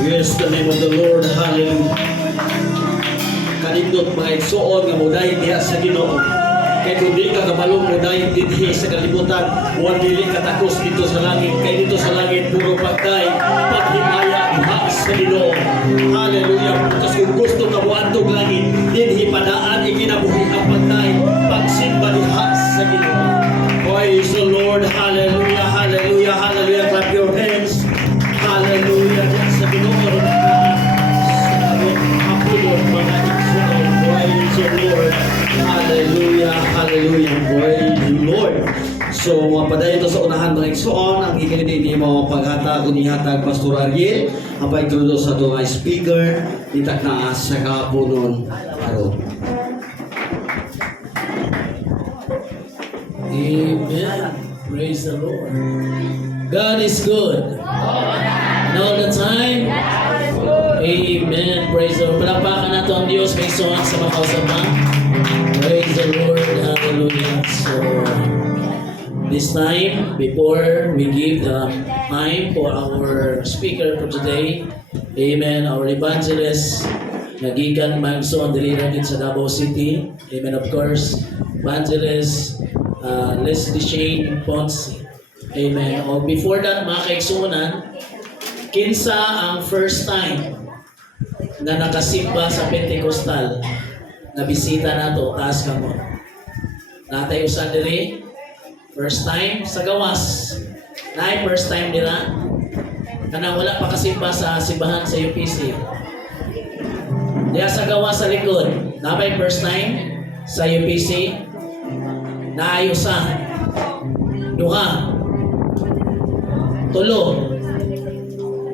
Bless the name of the Lord. Hallelujah. Kanindot mga igsuon nga muday diha sa Ginoo. Kay kung di ka kabalong muday dinhi sa kalibutan, huwag dili katakos dito sa langit. Kay dito sa langit puro pagkay, paghimaya diha sa Ginoo. Hallelujah. Kasi kung gusto ka muadtog langit, dinhi padaan ikinabuhi ang pagkay, pagsimba diha sa Ginoo. Praise the Lord. Hallelujah. Hallelujah. Hallelujah. Clap your hands. Hallelujah. Diyan sa Ginoo. Praise the Lord. Hallelujah. Hallelujah. Praise the Lord. So, mapadayon ito sa unahan ng igsoon. Ang ikinili ni mo paghatag o nihatag Pastor Ariel. Ang pa-introduce sa itong speaker. Itak na sa kapunon. Amen. Praise the Lord. God is good. And all the time. Amen. Praise the Lord. Palapakan nato ang Diyos may soan sa mga kausapang. Praise the Lord. Hallelujah. So, this time, before we give the time for our speaker for today, amen, our evangelist, nagikan magsoon delivered sa Davao City. Amen, of course. Evangelist Leslie Shane Ponce. Amen. O before that, mga kaigsunan, kinsa ang first time na nakasimba sa Pentecostal na bisita nato, taas ka mo. Natay usan diri, first time sa gawas. Nay first time nila. Kanang wala pa kasimba sa simbahan sa UPC. Diya sa gawas sa likod, napay first time sa UPC. Naayusa. Duha. Tulo.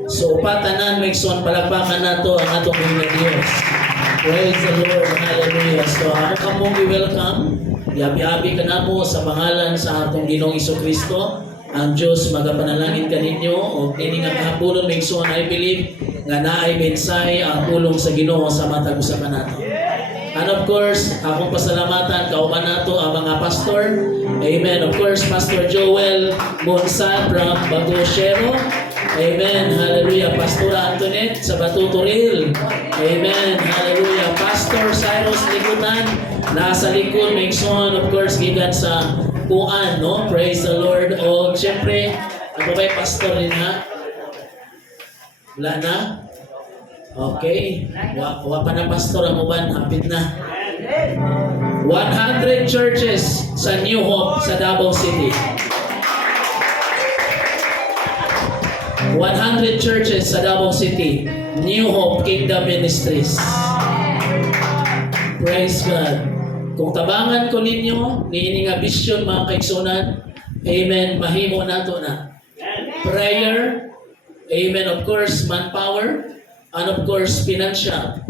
So, upatanan, Mekson, palagpakan na to ang atong mga Diyos. Praise the Lord. Hallelujah. So, ako ka mong i-welcome. Yabi-abi ka na mo sa pangalan sa atong Ginoong Isokristo. Ang Diyos magapanalangin ka ninyo o ini nga kahapulon, Mekson, I believe nga naay bensay ang pulong sa Ginoo sa matag usapan nato. And of course, akong pasalamatan, kauban nato ang mga pastor. Amen. Of course, Pastor Joel Monsan from Bagushero. Amen. Hallelujah. Pastor Antoinette sa Batuturil. Amen. Hallelujah. Pastor Cyrus Likutan. Nasa likod, Mekson, of course, gigan sa Kuan, no? Praise the Lord. O, siyempre, ako ba'y pastor din, ha? Wala na? Okay. Wa pa na pastor ang uban. Hapit na. 100 churches sa New Hope sa Davao City. 100 churches sa Davao City. New Hope Kingdom Ministries. Praise God. Kung tabangan ko ninyo, niini nga vision mga kaigsunan, amen, mahimo nato na. Prayer, amen, of course, manpower, and of course, financial.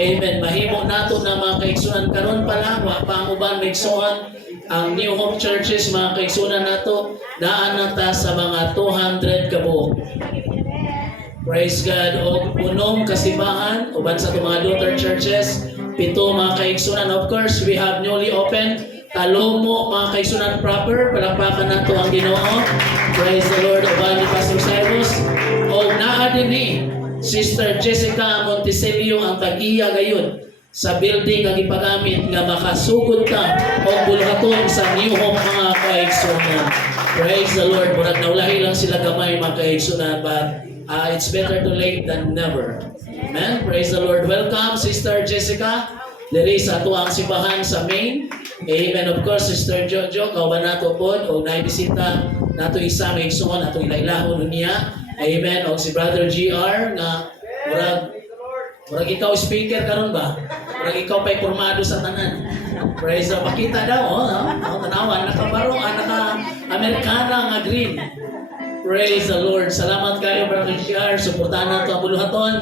Amen, mahimo nato na mga kaigsunan. Karon pa lang, wa pa ang uban maigsuan, ang New Hope Churches, mga kaigsunan nato, daan na ta sa mga 200 kabuok. Praise God. O unong kasimbahan, uban sa mga daughter churches, 7 mga kaigsunan. Of course, we have newly opened Talomo, mga kaigsunan proper. Palakpakan nato ang Ginoo. Praise the Lord. Uban ni Pastor Cyrus. O naa din ni Sister Jessica Montesilio ang tag-iya gayon sa building ang ipagamit nga makasugod ka o bulhaton sa New Hope mga kaigsunan. Praise the Lord. Murag naulahi lang sila gamay mga kaigsunan, but it's better too late than never. Amen. Praise the Lord. Welcome, Sister Jessica. Diri sa ato ang simbahan sa Maine. Amen. Of course, Sister Jojo, kauban nato po o naibisita nato isa may igsuon ato ilailahon niya. Amen. O si Brother GR nga murag ikaw speaker karon ba? Murag ikaw pa'y formado sa tanan. Praise the Lord. Pakita daw, tanawan, nakabarong, naka-Amerikana nga green. Praise the Lord. Salamat kayo, Brother GR. Suportahan nato ang buluhaton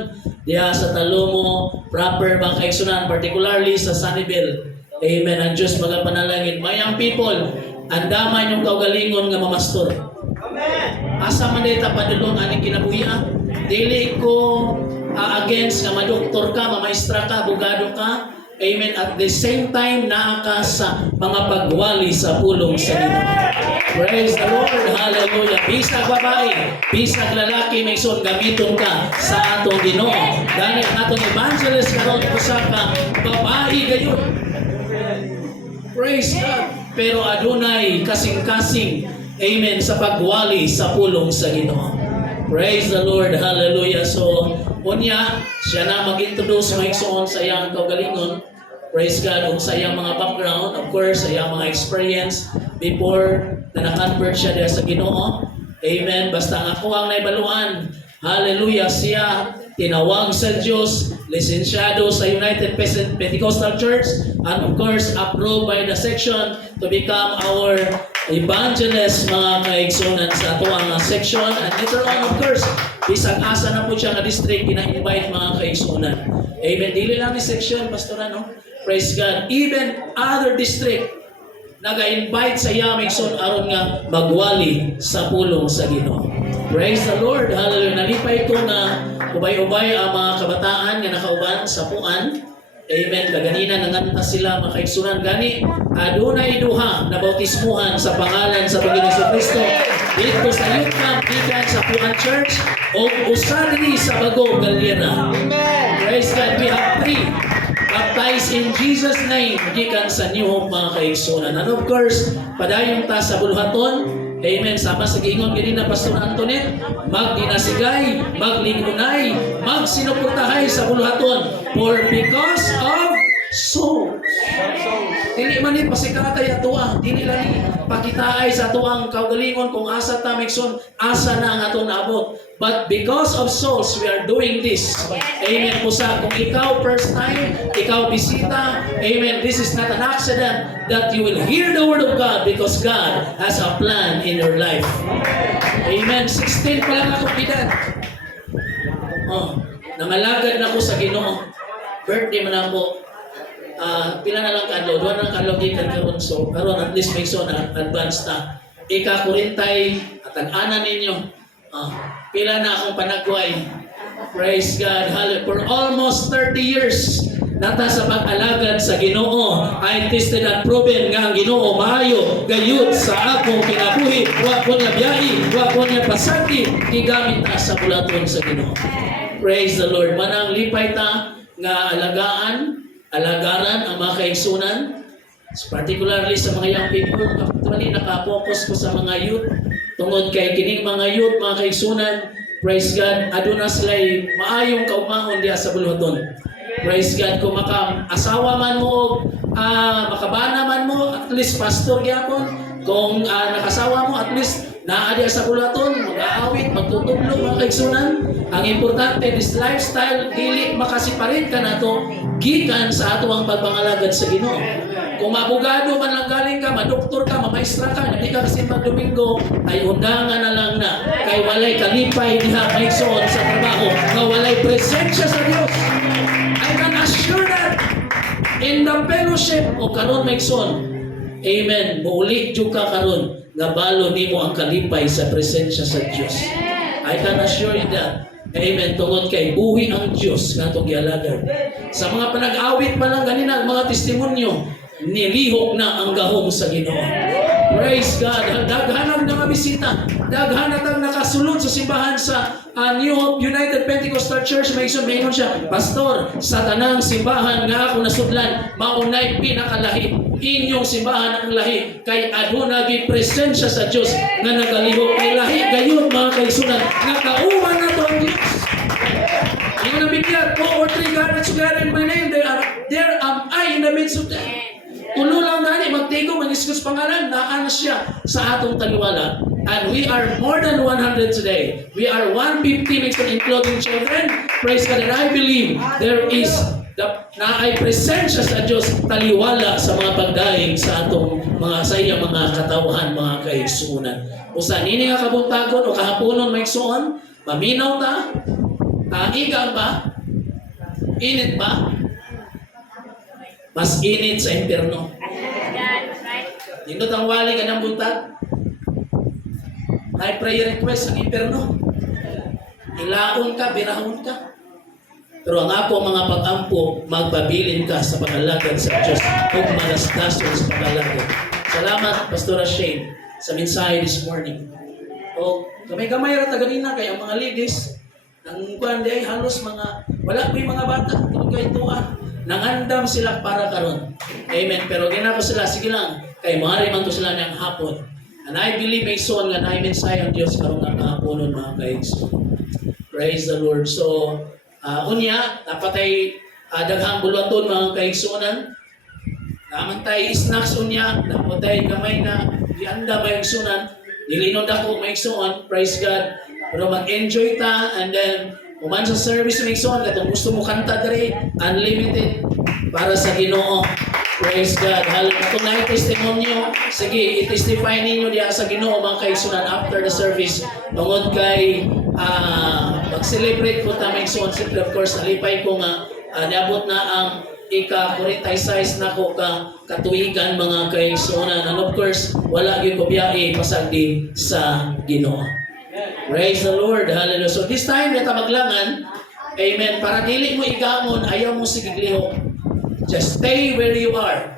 diha sa Talomo, proper mga kaigsunan, particularly sa Sunnyvale. Amen. Ang Diyos magapanalangin. Mayang people, andaman yung kaugalingon nga mamastor. Asa man dita padulong aning kinabuhi. Dili ko against nga madoktor ka, mamaestra ka, abogado ka. Amen. At the same time, naaka sa mga pagwali sa pulong sa Ginoo. Praise the Lord. Hallelujah. Bisag babae, bisag lalaki, may son gamiton ka sa atong Ginoo. Dahil ang atong evangelist karon usa ka babae gayon. Praise God. Pero adunay kasing-kasing, amen, sa pagwali sa pulong sa Ginoo. Praise the Lord. Hallelujah. So, unya, siya na mag-introduce mga igsoon sa iyang kaugalingon. Praise God. Kung sa iyang mga background, of course, sa iyang mga experience before na na-convert siya dahil sa Ginoo. Amen. Basta ang ako ang naibaluan. Hallelujah. Siya tinawag sa Diyos, lisensyado sa United Pentecostal Church, and of course, approved by the section to become our evangelist, mga kaigsunan sa ato ang section. And later on, of course, bisag asa na po siya na district, gina-invite mga kaigsunan. Amen. Dili lang ni section, pastora, no? Praise God. Even other district, naga-invite sa iyang igsoon aron nga magwali sa pulong sa Ginoo. Praise the Lord. Hallelujah. Nalipay ko na ubay-ubay ang mga kabataan nga nakauban sa puan. Amen. Kaganina nanganta sila mga kaigsunan. Gani, adunay duha na bautismuhan sa pangalan sa Panginoon Kristo dito sa youth camp gikan sa Puan Church o usa dinhi sa Bagong Galera. Praise God. We have 3 baptized in Jesus' name gikan sa New Hope mga kaigsunan. And of course, padayon ta sa buluhaton. Amen. Sama sa giingon gini na Pastor Antoinette, magdinasigay, magligunay, magsinuportahay sa buluhaton for because of souls. Dili man ni pasikatay atoa, dili lang ni pakitaay sa atoang kaugalingon kung asa ta migson, asa na ang atong naabot. But because of souls, we are doing this. Amen. Pusa, kung ikaw first time, ikaw bisita, amen, this is not an accident that you will hear the word of God because God has a plan in your life. Amen. 16 pa lang ako edad. Nangalagad na ako sa Ginoo. Birthday man ako. Pila na lang kadlaw, duha na lang kadlaw gikan karon, so karon at least may so na advance ta. Ika 40 at ang-ana ninyo. Pila na akong panagway. Praise God. Hallelujah. For almost 30 years nata sa pag-alagad sa Ginoo. I tested and proven nga ang Ginoo maayo gayud sa akong kinabuhi. Wa ko niya biyahe, wa ko niya pasagi, gigamit ta sa bulaton sa Ginoo. Praise the Lord. Manang lipay ta nga alagaran ang mga kaigsunan, particularly sa mga young people. Actually, nakapokus ko sa mga youth. Tungod kay kining mga youth, mga kaigsunan, praise God, aduna sila'y maayong kaumahon diya sa buluhaton. Praise God, kung maka-asawa man mo, makabana man mo, at least pastor gyapon. Kung nakasawa mo, at least naadya sa bulaton, mag-aawit, magtutublo, mga kaigsunan. Ang importante, this lifestyle, dili makasiparit ka na to, gikan sa ato ang pagpangalagad sa Ginoo. Kung mabugado man lang galing ka, madoktor ka, mamaestra ka, hindi ka kasi mag-Domingo, ay undangan na lang na. Kay walay kalipay diha maigsoon sa trabaho, nga walay presensya sa Dios. I can assure that in the fellowship o karon maigsoon, amen, muulit jud ka karon nga balo nimo ang kalipay sa presensya sa Dios. I can assure you that. Amen. Tungod kay buhi ang Diyos nga itong gialagad. Sa mga panag-awit pa lang ganina, mga testimonyo, nilihok na ang gahom sa Ginoo. Praise God. Daghanag na mabisita. Daghanag ang nakasulod sa simbahan sa New Hope United Pentecostal Church. May siya, Pastor, sa tanang simbahan nga ako nasudlan, maunay pinakalahi. Inyong simbahan ang lahi. Kay aduna gi presensya sa Diyos nga nagalihok kay lahi. Gayon mga kaigsunan, nakauman na to ang Diyos. Yung nabigyan, 2 or 3 gathered together in my name, there am I in the midst of them. Ulo lang na magtigo, maniskus pangalan, naan siya sa atong taliwala. And we are more than 100 today. We are 150 including children. Praise God. And I believe there is na ay presensya sa Diyos taliwala sa mga pagdaing sa atong mga saya mga katawhan, mga kaigsunan. Usa nini nga kabuntagon o kahaponon maigsuon, maminaw ta, iga ba? Init ba? Mas init sa impyerno. Dito tang wali ka ng buntag. May prayer request sa impyerno. Ilaon ka, birahon ka. Pero ang ako mga pag-ampo, magpabilin ka sa pag-alagad sa Diyos o malasdason sa pag-alagad. Salamat, Pastora Shane, sa mensahe this morning. O, gamay-gamay ra taganina kay ang mga ladies, nang kuan di ay halos mga, wala may mga bata, kay tuwa, nangandam sila para karon. Amen. Pero ginako sila, sige lang, kay mahari man to sila ng hapon. And I believe may son nga na mensahe ang Diyos karon nga kahaponon mga kaigso. Praise the Lord. So, unya, dapat ay daghang bulwaton mga kaigsunan. Naman tayo snacks unya, dapat ay kamay na dianda maigsunan. Nilinod ako maigsunan, praise God. Pero mag-enjoy ta, and then kuman sa service maigsunan, katong gusto mo kanta dire, unlimited para sa Ginoo. Praise God. Hallelujah. Kung na-testimonyo, sige, i-testify ninyo diya sa Ginoo mga kaigsunan after the service. Tungod kay mag-celebrate po tamang son. Siyempre, of course, nalipay ko nga niabot na ang ika-46 na ko katuigan mga kaigsunan. And of course, wala yung kubiyahe pasagdi sa Ginoo. Praise the Lord. Hallelujah. So this time, nata maglangan, amen, para dili mo igamon, ayaw mo sigigliho. Just stay where you are.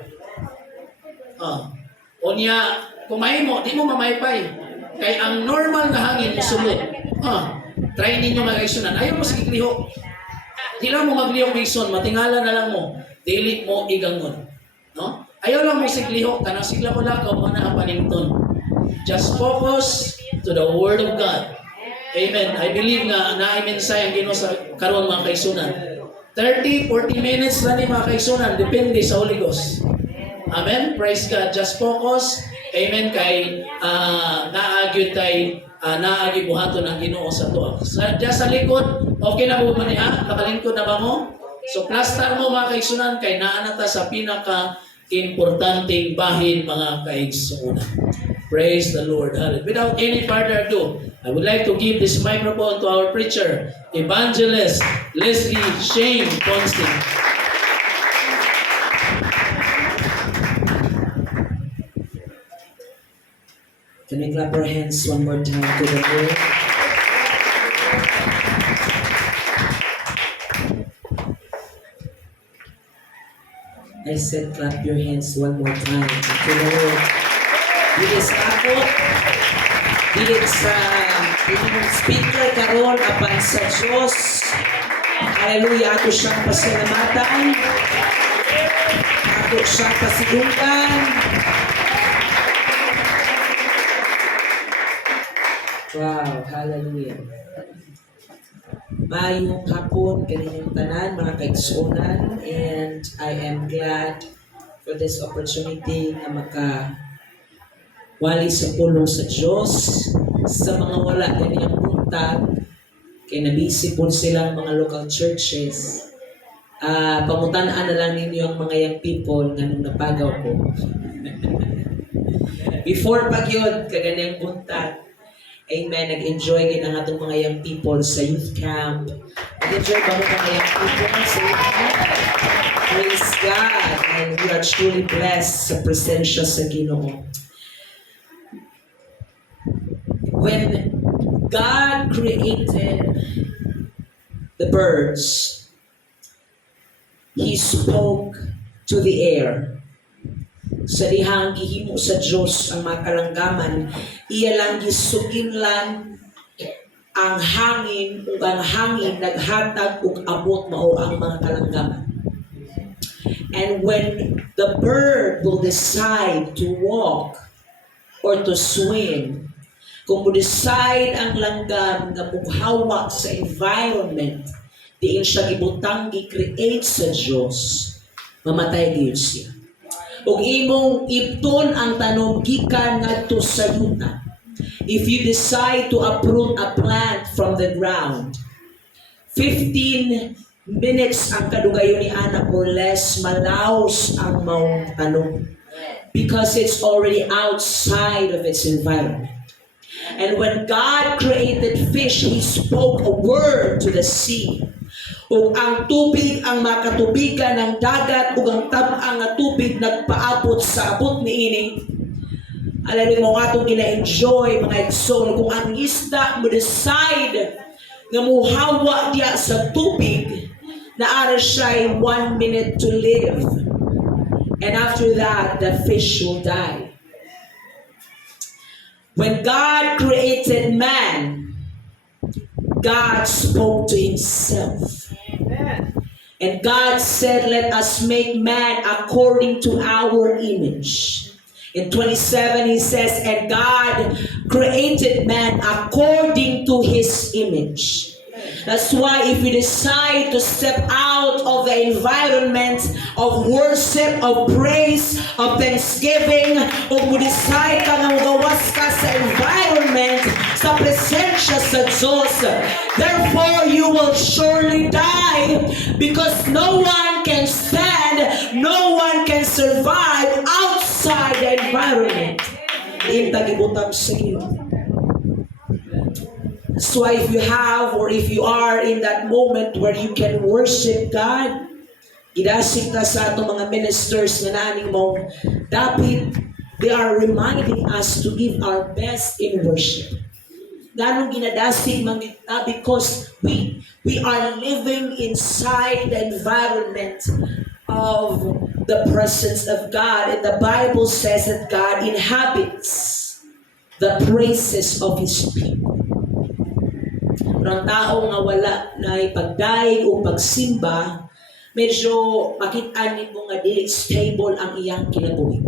Unya, kumain mo, di mo mamaypay. Kay ang normal na hangin sulod. Try ninyo mag-aisunan. Ayaw mo sigigliho. Di lang mo magliho maison, matingala na lang mo. Dili mo igangon. No? Ayaw lang mo sigliho, kanang sigla mo lang kung mana ang panington. Just focus to the Word of God. Amen. I believe nga na-mensahe ang Ginoo sa karon mga kaisunan. 30, 40 minutes lang ni mga kaisunan, depende sa Holy Ghost. Amen. Praise God. Just focus. Amen. Kay naagyo tay naagi buhaton ang Ginoo sa tuwa. Diyan sa likod, okay na po man niya? Nakalingkod na ba mo? So plaster mo mga kaisunan kay naanata sa pinaka-importanting bahin mga kaisunan. Praise the Lord. Hallelujah. Without any further ado, I would like to give this microphone to our preacher, Evangelist Leslie Shane Constant. Can we clap our hands one more time to the Lord? I said clap your hands one more time to the Lord. Dili sa ako, dili sa inyong speaker karon apan sa Diyos. Hallelujah, ato siyang pasalamatan. Ato siyang pasigungkan. Wow, hallelujah. Mayong hapon kanilang tanan, mga kaigsunan, and I am glad for this opportunity na makawali sa pulong sa Diyos. Sa mga wala ganiyang buntag, kay nabisi po silang mga local churches. Pamutanaan na lang ninyo ang mga young people nga nung napagaw ko. Before pag yun, kaganiyang buntag, amen, nag-enjoy din ang atong mga young people sa youth camp. Nag-enjoy ba mo mga young people sa youth camp? Praise God. And we are truly blessed sa presensya sa Ginoo. When God created the birds, He spoke to the air. Sa dihang gihimo sa Diyos ang makalanggaman, iya lang gisugin lang ang hangin ug ang hangin naghatag ug abot mao ang mga kalanggaman. And when the bird will decide to walk or to swim, kung mo decide ang langgam nga mughawak sa environment diin siya gibutang gi-create sa Diyos, mamatay gyud siya. Ug imong ipton ang tanom gikan ngadto sa yuta. If you decide to uproot a plant from the ground, 15 minutes ang kadugayon ni anak or less, malaos ang maong tanom. Because it's already outside of its environment. And when God created fish, He spoke a word to the sea. Ug ang tubig ang makatubigan ng dagat ug ang tab-ang nga tubig nagpaabot sa abot niini. Alam mo nga itong gina-enjoy mga igsoon kung ang isda mo decide nga muhawa diya sa tubig, naara siya 1 minute to live. And after that, the fish will die. When God created man, God spoke to himself. And God said, let us make man according to our image. In 27, he says, and God created man according to his image. That's why if you decide to step out of the environment of worship, of praise, of thanksgiving, o mo decide ka nga magawas ka sa environment, sa presensya sa Diyos, therefore you will surely die, because no one can stand, no one can survive outside the environment. Intagibutang sa iyo. So if you have or if you are in that moment where you can worship God, idasig ta sa ato mga ministers nga naning mo, dapat they are reminding us to give our best in worship. Ganong ginadasig mangita because we are living inside the environment of the presence of God, and the Bible says that God inhabits the praises of His people. Ang tao nga wala na pagdaig o pagsimba, medyo makitaan nimo nga dili stable ang iyang kinabuhi.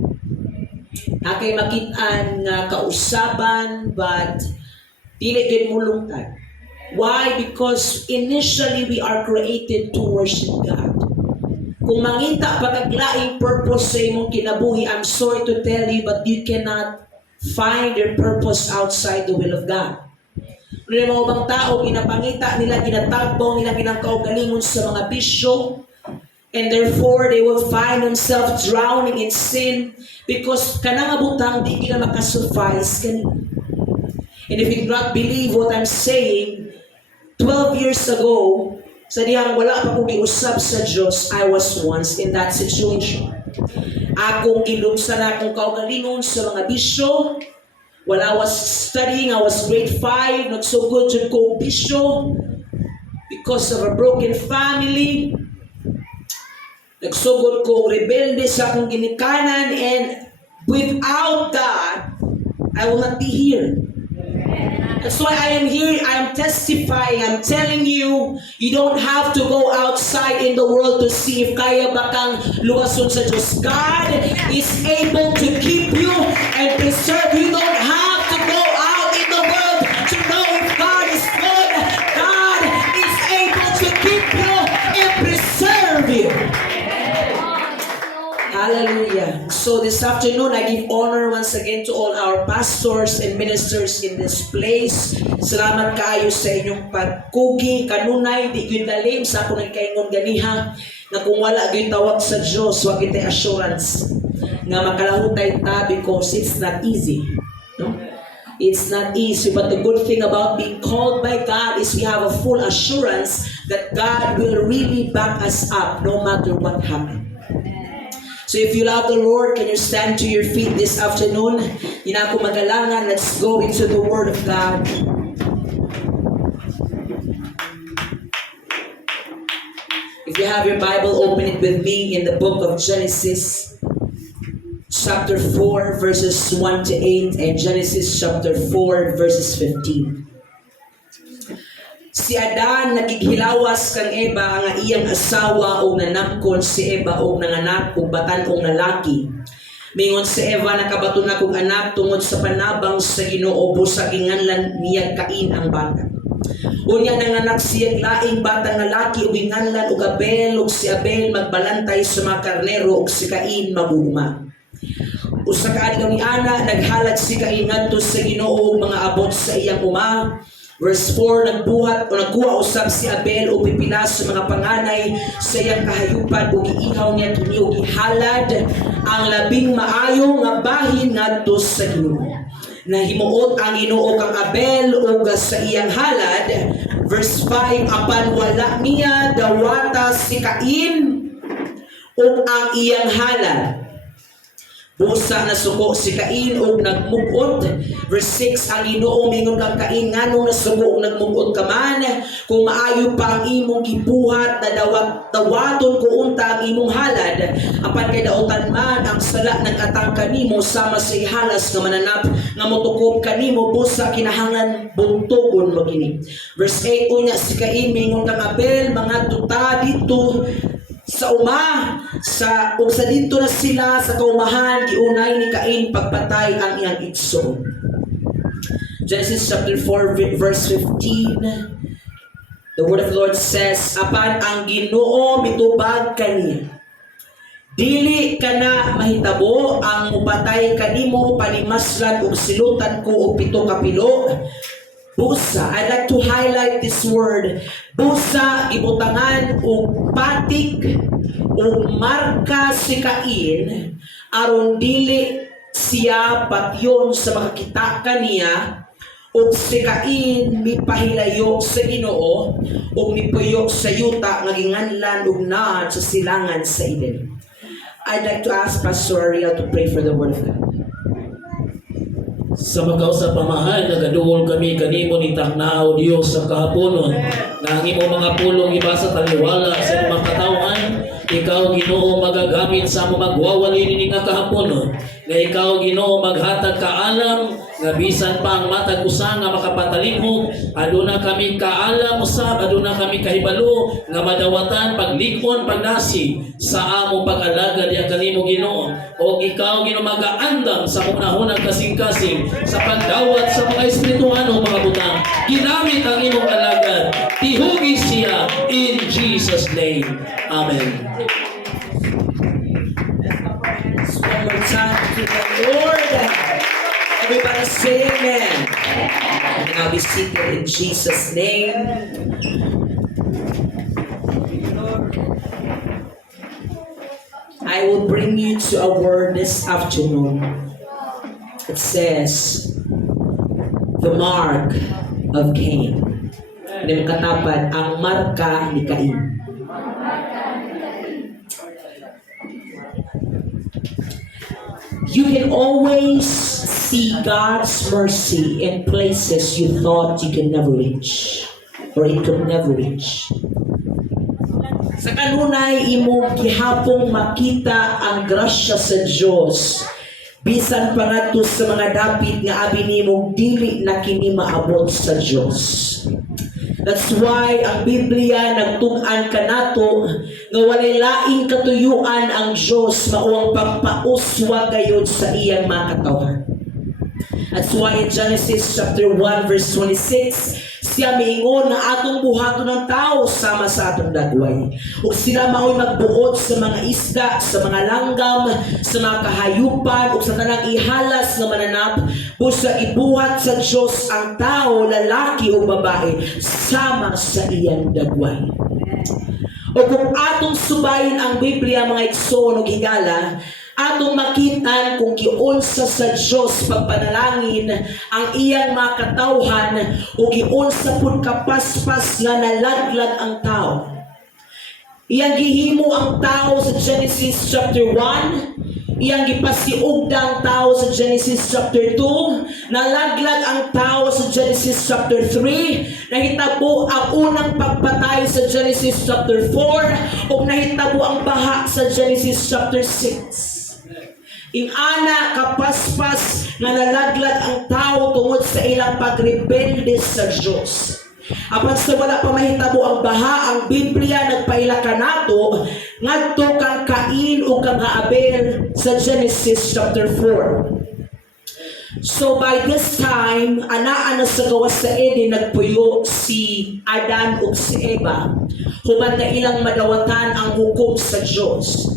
Akay makitaan nga kausaban but dili gid mo lungtad. Why? Because initially we are created to worship God. Kung mangita pagkaglaing purpose sa imong kinabuhi, I'm sorry to tell you, but you cannot find your purpose outside the will of God. Kung mga ubang tao, ginapangita nila, ginatagbo nila, ginangkaugalingon sa mga bisyo, and therefore they will find themselves drowning in sin because kanang butang di nila makasuffice kanina. And if you do not believe what I'm saying, 12 years ago, sa dihang wala pa kong giusab sa Diyos, I was once in that situation. Akong gilumsan akong kaugalingon sa mga bisyo. While I was studying, I was grade 5, not so good to go bisyo because of a broken family. Nagsugod ko rebelde sa akong ginikanan, and without God, I will not be here. That's why I am here, I am testifying, I'm telling you, you don't have to go outside in the world to see if kaya ba kang luwason sa Diyos. God is able to keep you and preserve you. You don't have to go out in the world to know if God is good. God is able to keep you and preserve you. Hallelujah. So this afternoon, I give honor once again to all our pastors and ministers in this place. Salamat kaayo sa inyong pagkugi, kanunay, di gyud dalim sa akong nagkaingon ganiha, na kung wala gyud tawag sa Dios, wa gyud assurance nga makalahutay ta, because it's not easy. No? It's not easy, but the good thing about being called by God is we have a full assurance that God will really back us up no matter what happens. So if you love the Lord, can you stand to your feet this afternoon? Hindi na ako magalangan. Let's go into the Word of God. If you have your Bible, open it with me in the book of Genesis, chapter 4, verses 1 to 8, and Genesis chapter 4, verses 15. Si Adan nagighilawas kang Eva nga iyang asawa o nanakon si Eva o nanganak o batan-ong lalaki. Mingon si Eva nakabato na kong anak tungod sa panabang sa Ginoo sa ginganlan niyang Cain ang bata. Unya nanganak siyang laing batang lalaki ug ginganlan og Abel, ug si Abel magbalantay sa mga karnero ug si Cain magugma. Usa ka adlaw ni ana naghalad si Cain ngadto sa Ginoo og mga abot sa iyang uma. Verse 4, nagbuhat o nagkuha usab si Abel o pipilas sa mga panganay sa iyang kahayupan o giihaw niya kini o gihalad ang labing maayo nga bahin ngadto sa Ginoo. Nahimuot ang Ginoo kang Abel o sa iyang halad. Verse 5, apan wala niya dawata si Cain o ang iyang halad. Busa na suko si Cain og nagmugod. Verse 6, ang Ginoo mingon kang Cain, nganong nasuko og nagmugod ka man? Kung maayo pa ang imong gibuhat na dawaton ko unta ang imong halad, apan kay dautan man ang sala nag-atang kanimo sama sa ihalas nga mananap nga motukop kanimo, busa kinahanglan buntogon mo kini. Verse 8, unya si Cain mingon kang Abel, mga tuta dito sa ug sa dito na sila sa kaumahan giunay ni Cain pagpatay ang iyang igsoon. Genesis chapter 4 verse 15, the word of the Lord says, apan ang Ginoo mitubag kaniya, dili kana mahitabo ang mupatay kanimo panimaslan ug silutan ko og 7 ka pilo. Busa, I'd like to highlight this word. Busa, ibutangan o patik o marka si Cain aron dili siya patyon sa makakita kaniya o si Cain mipahilayo sa Ginoo o mipuyo sa yuta nga ginganlan og naad sa silangan sa Eden. I'd like to ask Pastor Ariel to pray for the word of God. Sa magaw sa pamahay, nagaduol kami kanimo ni Tangnaw Dios sa kahaponon. Nga ang imo mga pulong ibasa taliwala sa mga katawan, ikaw Ginoo magagamit sa mo magwawali ni nga kahaponon. Nga ikaw Ginoo maghatag kaalam nga bisan pa ang matag usa nga makapatalingog, aduna kami kaalam usab, aduna kami kahibalo nga madawatan paglikon pagnasi sa amo pag-alagad ya kanimo Ginoo. O ikaw Ginoo magaandam sa unahunang kasing-kasing sa pagdawat sa mga espirituano mga butang. Ginamit ang imong alagad, tihugi siya in Jesus name. Amen. One more time to the Lord. Everybody say amen. And I'll be seated in Jesus' name. I will bring you to a word this afternoon. It says, the mark of Cain. Hindi makatapat, ang marka ni Cain. You can always see God's mercy in places you thought you could never reach or it could never reach. Sa kanunay imong gihapong makita ang grasya sa Dios bisan pa ngadto sa mga dapit nga abi nimo dili na kini maabot sa Dios. That's why ang Biblia nagtug-an kanato nga walay laing katuyuan ang Dios mao ang pagpauswa gayud sa iyang mga katawhan. That's why in Genesis chapter 1 verse 26, siya miingon na atong buhaton ng tao sama sa atong dagway. O sila mao'y magbuot sa mga isda, sa mga langgam, sa mga kahayupan, o sa tanang ihalas nga mananap, busa ibuhat sa Diyos ang tao, lalaki o babae, sama sa iyang dagway. O kung atong subayin ang Biblia mga igsoon o higala, atong makitan kung giunsa sa Dios pagpanalangin ang iyang mga katawhan o giunsa pud kapaspas nga nalaglag ang tao. Iyang gihimo ang tao sa Genesis chapter 1, iyang gipasiugda ang tao sa Genesis chapter 2, nalaglag ang tao sa Genesis chapter 3, nahitabo ang unang pagpatay sa Genesis chapter 4, o nahitabo ang baha sa Genesis chapter 6. Ingana kapaspas nga nalaglag ang tao tungod sa ilang pagrebelde sa Diyos. Apan sa wala pa mahitabo ang baha, ang Biblia nagpaila kanato ngadto kang Cain o kang Abel sa Genesis chapter 4. So by this time, anaa na sa gawas sa Eden nagpuyo si Adan ug si Eva. Human na ilang madawatan ang hukom sa Diyos.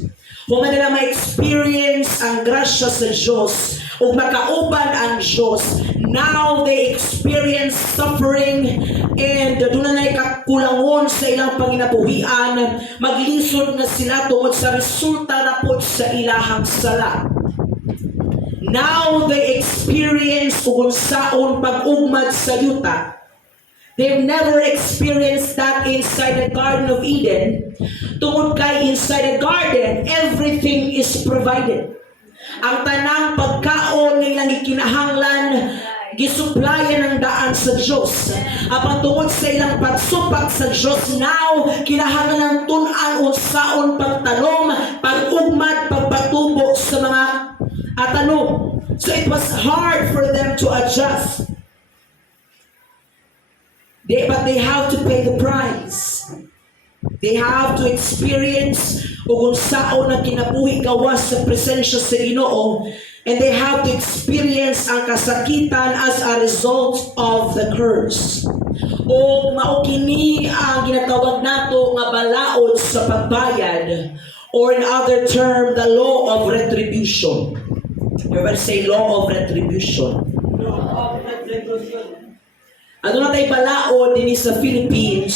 Human nila ma-experience ang grasya sa Diyos o makauban ang Diyos. Now they experience suffering and doon na kakulangon sa ilang panginabuhian. Maglisod na sila tungod sa resulta na po sa ilahang sala. Now they experience kung saon pag-ugmad sa yuta. They've never experienced that inside the Garden of Eden. Tungod kay inside the garden, everything is provided. ang tanang pagkaon nga ilang gikinahanglan gisuplayan ng daan sa Diyos. Apan tungod sa ilang pagsupak sa Diyos, now kinahanglan tun-an unsaon pagtanom, pag-ugmad, pagpatubo sa mga tanom. So it was hard for them to adjust. But they have to pay the price. They have to experience kung saan ang kinabuhi gawas sa presensya sa Ginoo, and they have to experience ang kasakitan as a result of the curse. O mao kini ang ginatawag nato nga balaod sa pagbayad, or in other term, the law of retribution. Everybody say law of retribution. Ano na tayo balaod din sa Philippines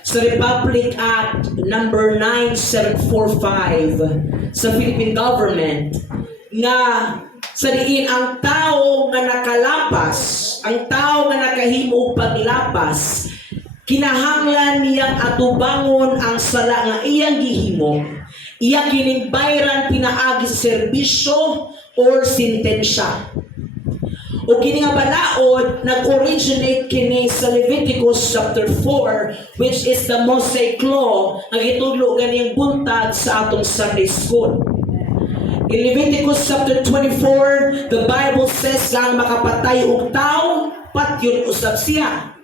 sa Republic Act number 9745 sa Philippine government, nga sa diin ang tao nga nakalapas, ang tao nga nakahimo og paglapas, kinahanglan niyang atubangon ang sala nga iyang gihimo, iya kining bayran pinaagi sa serbisyo or sintensya. O kini nga balaod nag-originate kini sa Leviticus chapter 4, which is the Mosaic law nga gitudlo ganing buntag sa atong Sunday school. In Leviticus chapter 24, the Bible says nga ang makapatay og tao, patyon usab siya.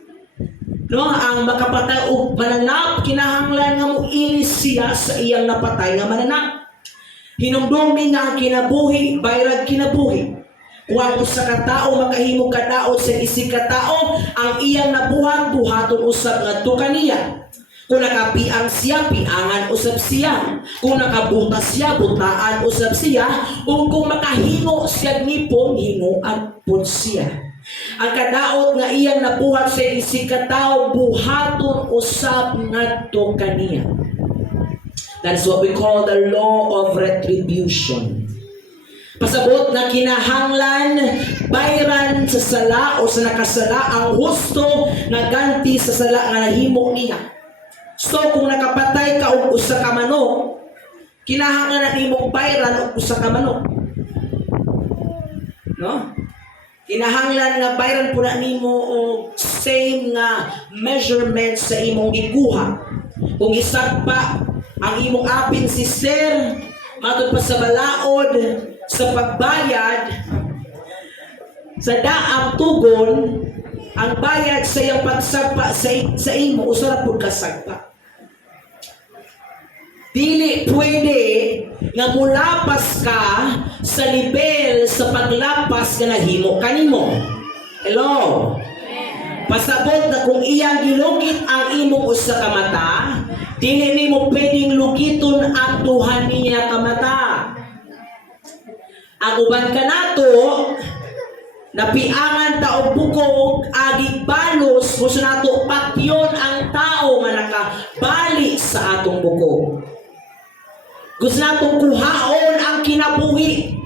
No, ang makapatay og mananap kinahanglan nga moilis siya sa iyang napatay nga mananap. Hinumdumi nga ang kinabuhi, bayrag kinabuhi. Kung ang usa ka tao makahimo kadaot sa isig ka tao, ang iyang nabuhat buhaton usab ngadto kaniya. Kung nakapiang siya, piangan usab siya. Kung nakabutas siya, butaan usab siya. O kung makahimo siya nipon, hinguan pud siya. Ang kadaot nga iyang nabuhat sa isig ka tao, buhaton usab ngadto kaniya. That's what we call the law of retribution. Pasabot na kinahanglan bayran sa sala o sa nakasala ang husto na ganti sa sala nga nahimo niya. So kung nakapatay ka og usa ka manok, kinahanglan na nimong bayran og usa ka manok. No? Kinahanglan nga bayran po na nimo og same nga measurement sa imong gikuha. Kung isagpa ang imong apin si sir, matod pa sa balaod, sa pagbayad, sa daang tugon, ang bayad sa iyang pagsagpa sa imo, usara po kasagpa. Dili pwede nga mulapas ka sa level sa paglapas nga nahimo kanimo. Hello? Pasabot na kung iyang gilugit ang imong usa ka mata, dili nimo pwedeng lugiton ang tuhan niya ka mata. Ang uban ka nato, napiangan ta og bukog, agig balos, gusto nato patyon ang tao nga nakabali sa atong bukog. Gusto nato kuhaon ang kinabuhi.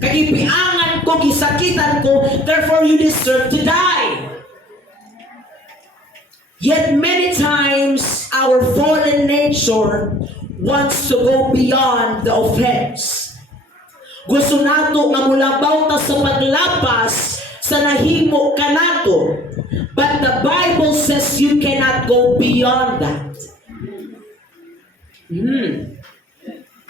Kagipiangan ko, gisakitan ko, therefore you deserve to die. Yet many times our fallen nature wants to go beyond the offense. Gusto nato nga mulabaw ta sa paglapas sa nahimo kanato. But the Bible says you cannot go beyond that.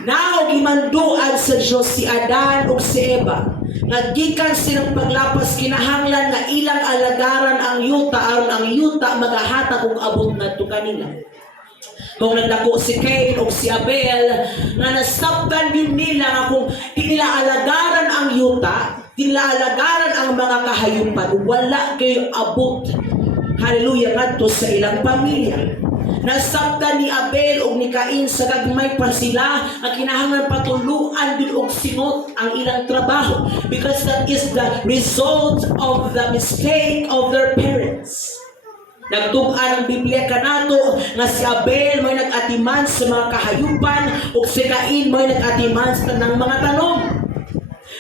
Now, gimanduan sa Diyos si Adan o si Eva. Naggikan silang paglapas, kinahanglan na ilang alagaran ang yuta aron ang yuta magahata kung abot na ito kanila. Kung nagdako si Cain o si Abel, nga nasabtan din nila nga kung di nila alagaran ang yuta, di nila alagaran ang mga kahayupan, wala kayo abot. Hallelujah, ngadto sa ilang pamilya. Nasabtan ni Abel o ni Cain sa gagmay pa sila, ang kinahanglan patuluan din og singot ang ilang trabaho, because that is the result of the mistake of their parents. Nagtug-an ang Biblia kanato nga si Abel may nag-atiman sa mga kahayupan o si Cain may nag-atiman sa tanang mga tanong.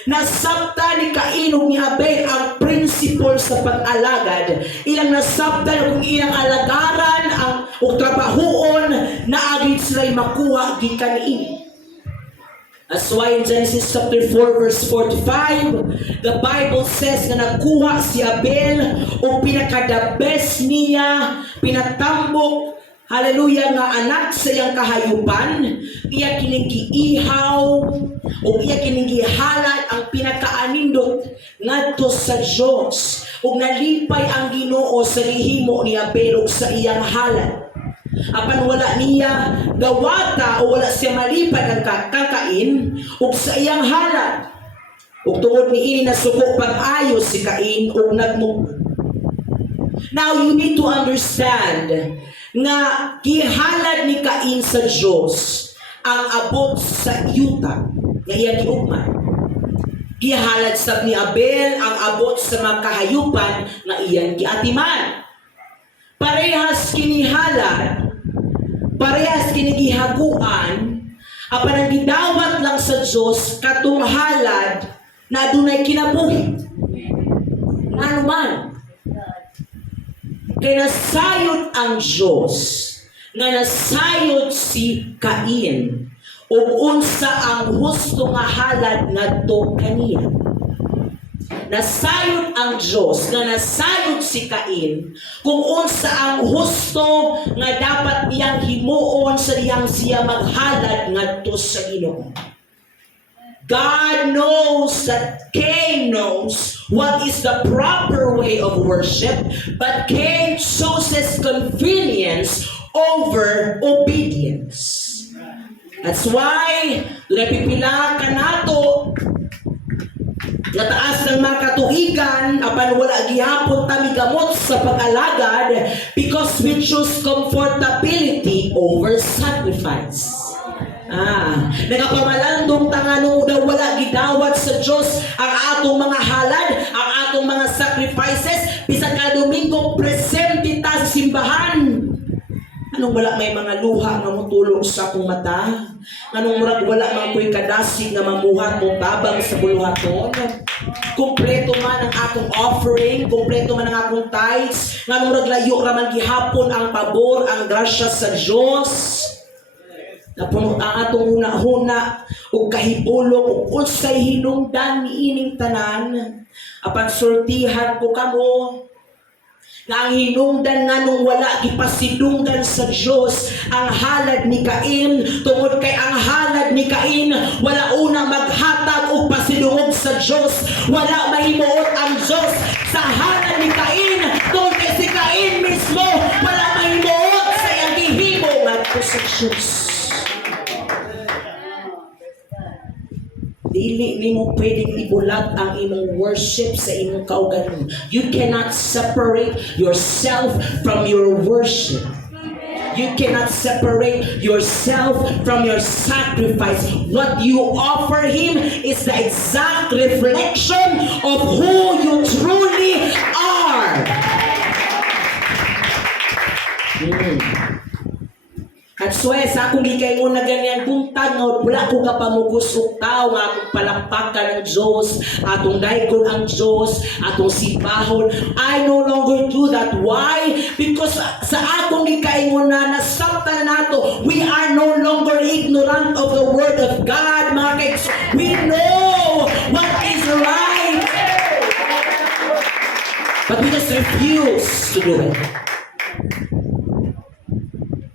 Nasabta ni Cain ug ni Abel ang principle sa pag-alagad. Ilang nasabta kung ilang alagaran ang ug trabahoon na agid sila makuha gikan niini. That's why in Genesis chapter 4 verse 45, the Bible says na nagkuha si Abel o pinaka-the best niya, pinatambok, hallelujah, nga anak sa iyang kahayupan, iya kiningiihaw o iya kiningihalat ang pinaka-anindot ngadto sa Dios ug nalipay ang Ginoo sa lihimo ni Abel ug sa iyang halat. Apan wala niya gawata o wala siya malipay ang kakain ug sa iyang halat. Ug tungod niini nasuko pag-ayo si Cain ug nagmug. Now you need to understand nga gihalad ni Cain sa Dios ang abot sa yuta nga iya giugma. Gihalad sab ni Abel ang abot sa mga kahayupan nga iyang giatiman. Parehas kinihalad, parehas kinigihaguan, apan ang gidawat lang sa Dios katong halad na adunay kinabuhi. Ano man? Kaya nasayod ang Diyos nga nasayod si Cain ug unsa ang husto nga halad ngadto kaniya. Nasayod ang Diyos nga nasayod si Cain kung unsa ang husto nga dapat niyang himuon sa diyang siya maghalad ngadto sa Ginoo. God knows that Cain knows what is the proper way of worship, but Cain chooses convenience over obedience. That's why napipila ka nato nga taas ng mga katuigan apan wala gihapon ta migamot sa pag-alagad because we choose comfortability over sacrifice. Nagapamalandong tanganong daw wala gidawat sa Diyos ang atong mga halad, ang atong mga sacrifices, bisan ka Domingo presente ta sa simbahan. Anong wala may mga luha nga motulog sa akong mata? Anong murag wala mang ko'y kadasig nga mamuhat mo tabang sa buluhaton? Kumpleto man ang akong offering, kumpleto man ang akong tithes, nga murag layo raman gihapon ang pabor, ang grasya sa Diyos. Napuno ang atong huna-huna o kahibulok o unsay hinungdan niining tanan. Apan sortihan ko kamo na ang hinungdan nga nung wala gipasidunggan sa Diyos ang halad ni Cain. Tungod kay ang halad ni Cain wala una maghatag o pasidungog sa Diyos, wala mahimuot ang Diyos sa halad ni Cain. Tungod kay si Cain mismo wala mahimuot sa iyang gihimo ngadto sa Diyos. Dili nimo pwedeng ibulat ang imong worship sa imong kaugalingon. You cannot separate yourself from your worship. You cannot separate yourself from your sacrifice. What you offer Him is the exact reflection of who you truly are. At suwe sa akong gikaingon na ganyan buntag nga wala ko kapamugusok tao nga akong palakpakan ng Diyos, atong daikon ang Diyos, atong sibahon. I no longer do that. Why? Because sa akong gikaingon na nasabtan na nato, we are no longer ignorant of the Word of God, mga kaigs. We know what is right. But we just refuse to do it.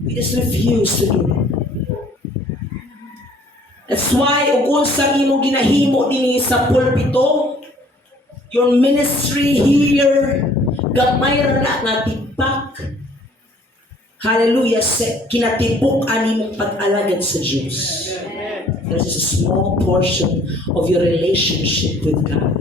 We just refuse to do it. That's why, kung sa imong ginahimo din sa pulpito, your ministry here, gamay ra na nga tipak. Hallelujah, kinatibok animong pag-alagad sa Diyos. There's a small portion of your relationship with God.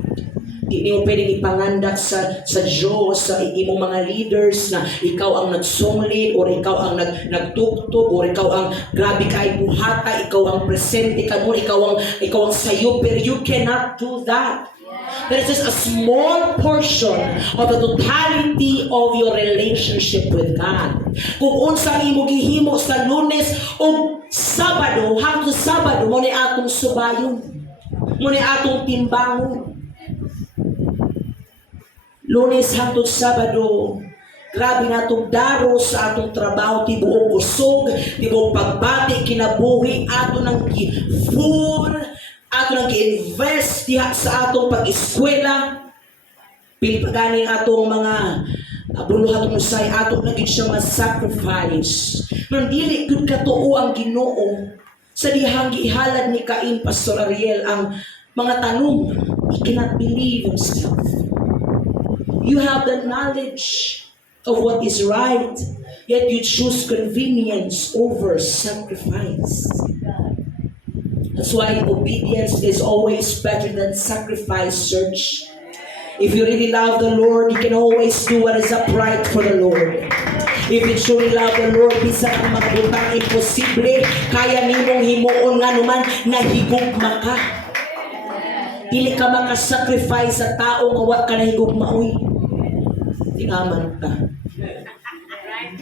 Hindi mo pwedeng ipangandak sa Diyos, sa imong mga leaders na ikaw ang nagsunglit or ikaw ang nagtugtog or ikaw ang grabe ka ibuhata, ikaw ang presente ka mo, ikaw ang sayo, pero you cannot do that. There is just a small portion of the totality of your relationship with God. Kung unsang imo gihimo sa Lunes o Sabado, hangtod Sabado mo ni atong subayon, mo ni atong timbangon. Lunes hangtod Sabado, Grabe na itong daro sa atong trabaho, tibuong kusog, tibuong pagbati, kinabuhi, ato ng full, ato ng invest diha sa atong pag-eskwela, pilipaganing atong mga buluhat ng usay, atong naging siya mas-sacrifice. Pero dili good katuo ang Ginoo sa dihang gihalad ni Cain, Pastor Ariel, ang mga tanong. He cannot believe himself. You have the knowledge of what is right, yet you choose convenience over sacrifice. That's why obedience is always better than sacrifice, church. If you really love the Lord, you can always do what is upright for the Lord. If you truly love the Lord, bisan ang mga butang imposible, kaya nimong himuon nga naman nahigugma ka. Dili ka makasacrifice sa tao nga wa ka nahigugma, uy. Tingaman ka.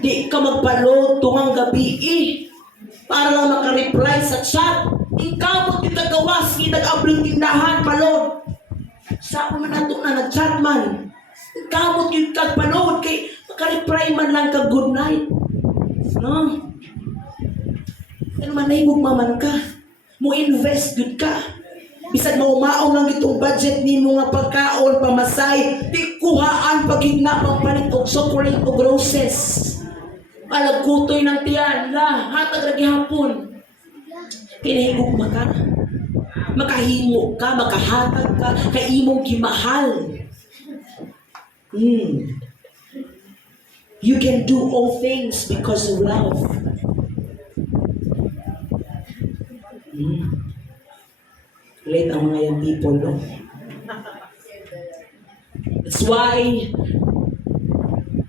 Di ka magpa-load tungang gabi para lang makareply sa chat. Ikaw mo kitagawas, kitag-upload tindahan, pa-load. Saan man nato na nag-chat man. Ikaw mo kitag-pa-load kay makareply man lang ka good night. No? Ano man nahigugma man ka. Mo invest good ka. Bisag maumaon lang itong budget ni mga pagkaon, pamasay, di kuhaan pagigna pang palit og chocolate o roses. Palagkutoy ng tiyan, hatag lagi hapon. Kinahigugma ka. Makahimo ka, makahatag ka, kaimong gimahal. You can do all things because of love. Late ang mga young people, no? That's why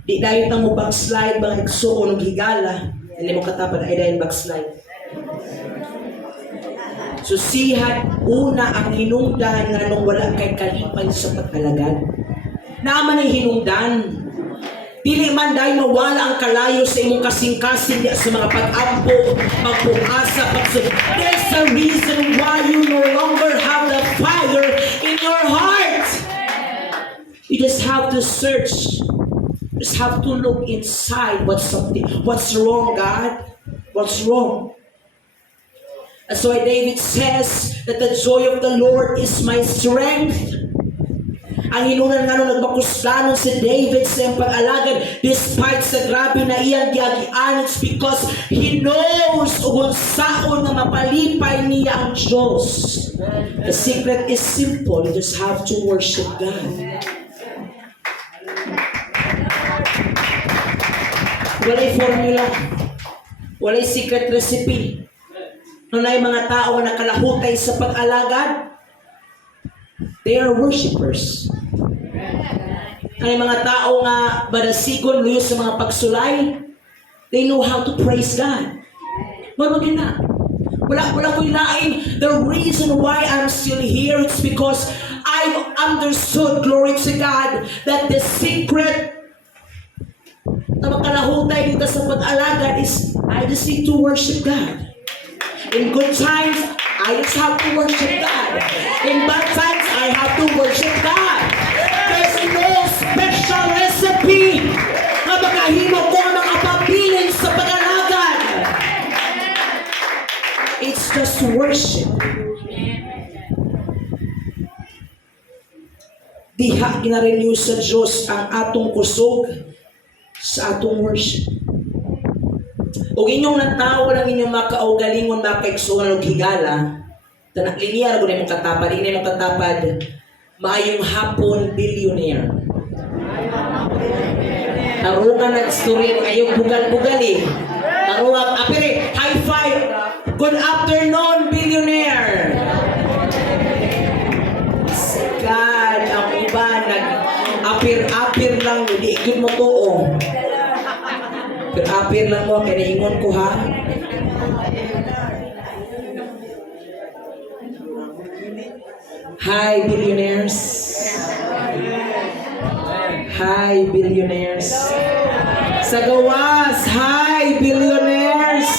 di dayon ta mo backslide mga igsuon ng higala. Hindi mo katapad ay dayon backslide. So sihat una ang hinungdan nga nung wala kay kalipay sa pagkalagad. Naaman ay hinungdan. Dili man dahil mawala ang kalayo sa imong kasing-kasing sa mga pag-ampo, pagpungasa, there's a reason why you no longer have the fire in your heart. You just have to search. You just have to look inside what's wrong, God? What's wrong? That's why David says that the joy of the Lord is my strength. Ang hinunan nga nung nagbakuslanon si David sa iyang pag-alagad despite sa grabe na iyang giagian, it's because he knows kung saan na mapalipay niya ang Diyos. The secret is simple. You just have to worship God. Walay formula. Walay secret recipe. Nung na yung mga tao na nakalahutay sa pag-alagad, they are worshipers. Ang mga tao nga badasigon luyo sa mga pagsulay, they know how to praise God. Magagin na. Wala ko ilain. The reason why I'm still here is because I've understood, glory to God, that the secret na makalahutay dito sa pag-alagad is I just need to worship God. In good times, I just have to worship God. In bad times, I have to worship God. There's no special recipe na makahimo ko ng kapabilin sa pag-alagad. It's just worship. Diha ginarenew sa Diyos ang atong kusog sa atong worship. O inyong natawa lang inyong makaugalingon, makaigsuhan o higala, tanak linear ko na yung katapad, ini yung katapad, maayong hapon billionaire. Tarungan nag-story, ayong bugal-bugal eh. Tarungan, apire, high five, good afternoon billionaire. God, ang iba, nag-apir-apir lang, hindi ikot mo to oh. Apir lang mo, kinaingon ko ha. Hi, billionaires. Hi, billionaires. Sa gawas, hi, billionaires.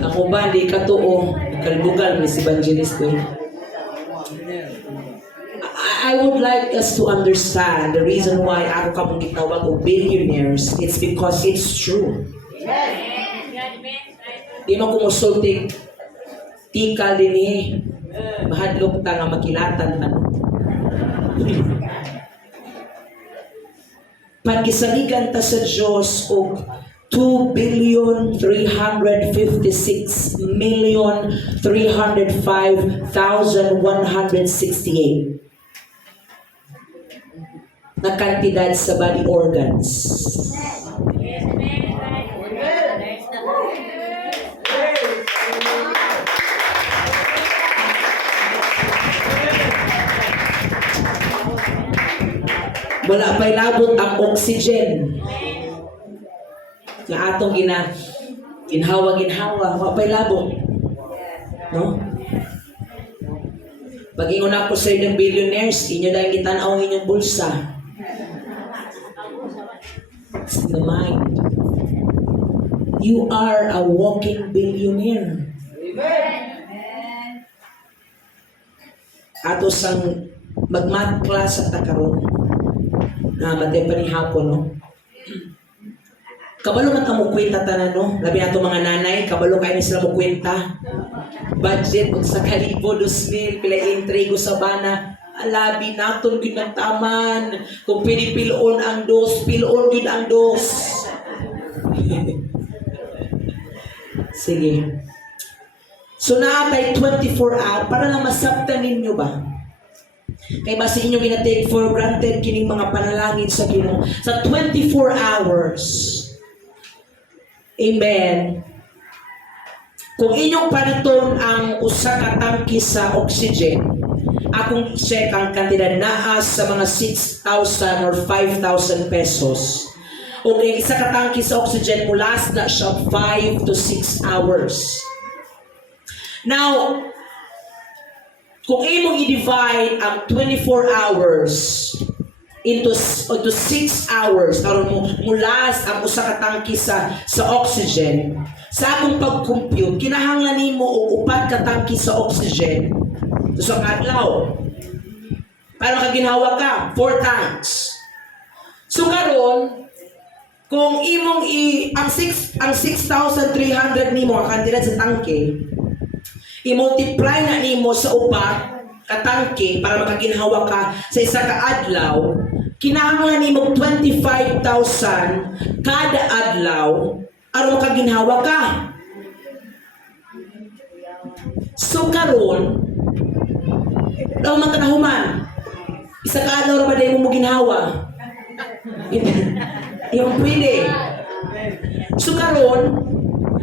Ako ba, di ka to, oh. Kalbugal, Miss Evangelist, eh. would like us to understand the reason why ako kamong gitawag og billionaires, it's because it's true. Di mo kumusulting tikal din eh. Mahadlok ta nga makilatan ta. Pagkisaligan ta sa Diyos og 2,356,305,168 na kantidad sa body organs. Wala pa'y labot ang oxygen na atong ginhawa, wala pa'y labot. No? Pag-ingon ako sa inyong billionaires, inyo dahil gitanaw ang inyong bulsa. It's in the mind. You are a walking billionaire. Ato sang mag-math class at takaroon. Matay pa ni hapon, no? Kabalo man ka mo kwenta tanan, no? Labi nato mga nanay, kabalo kayo ni sila mo kwenta. Budget kung sa kalibo, 2,000, pila intrigo sa bana. Alabi naton yun ang taman. Kung pinipiloon ang dos, piloon yun ang dos. Sige. So naatay 24 hours, para lang masabtan ninyo ba? Kaya basi inyo ginatake for granted kining mga panalangin sa Ginoo. Sa 24 hours, amen, kung inyong paniton ang usa ka tangki sa oxygen, akong check ang kantidad naa sa mga 6,000 or 5,000 pesos. O ang isa ka tangki sa oxygen, mulas na siya 5 to 6 hours. Now, kung imong i-divide ang 24 hours into 6 hours, karon mo mulas ang usa ka tangki sa oxygen, sa akong pag-compute, kinahanglan nimo og 4 ka tangki sa oxygen sa adlaw. Para kaginhawa ka, 4 tanks. So karon, kung imong ang 6,300 nimo ang kantidad sa tangke, i-multiply na nimo sa upat ka tangke para makaginhawa ka sa isa ka adlaw, kinahanglan nimo 25,000 kada adlaw aron makaginhawa ka. So karon, daw man kanahuman, isa ka adlaw ra ba day mo ginhawa? Yung pwede. So karon,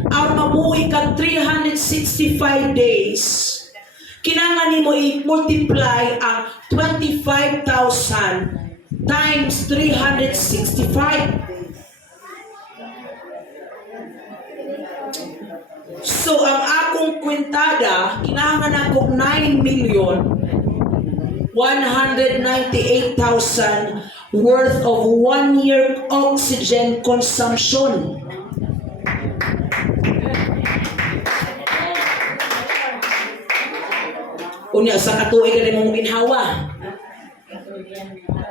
ang mabuhi kang 365 days, kinahanglan nimo i-multiply ang 25,000 times 365. So, ang akong kwentada, kinahanglan ako 9,198,000 worth of 1 year oxygen consumption. Unya, sa katuig ka rin mong ginhawa.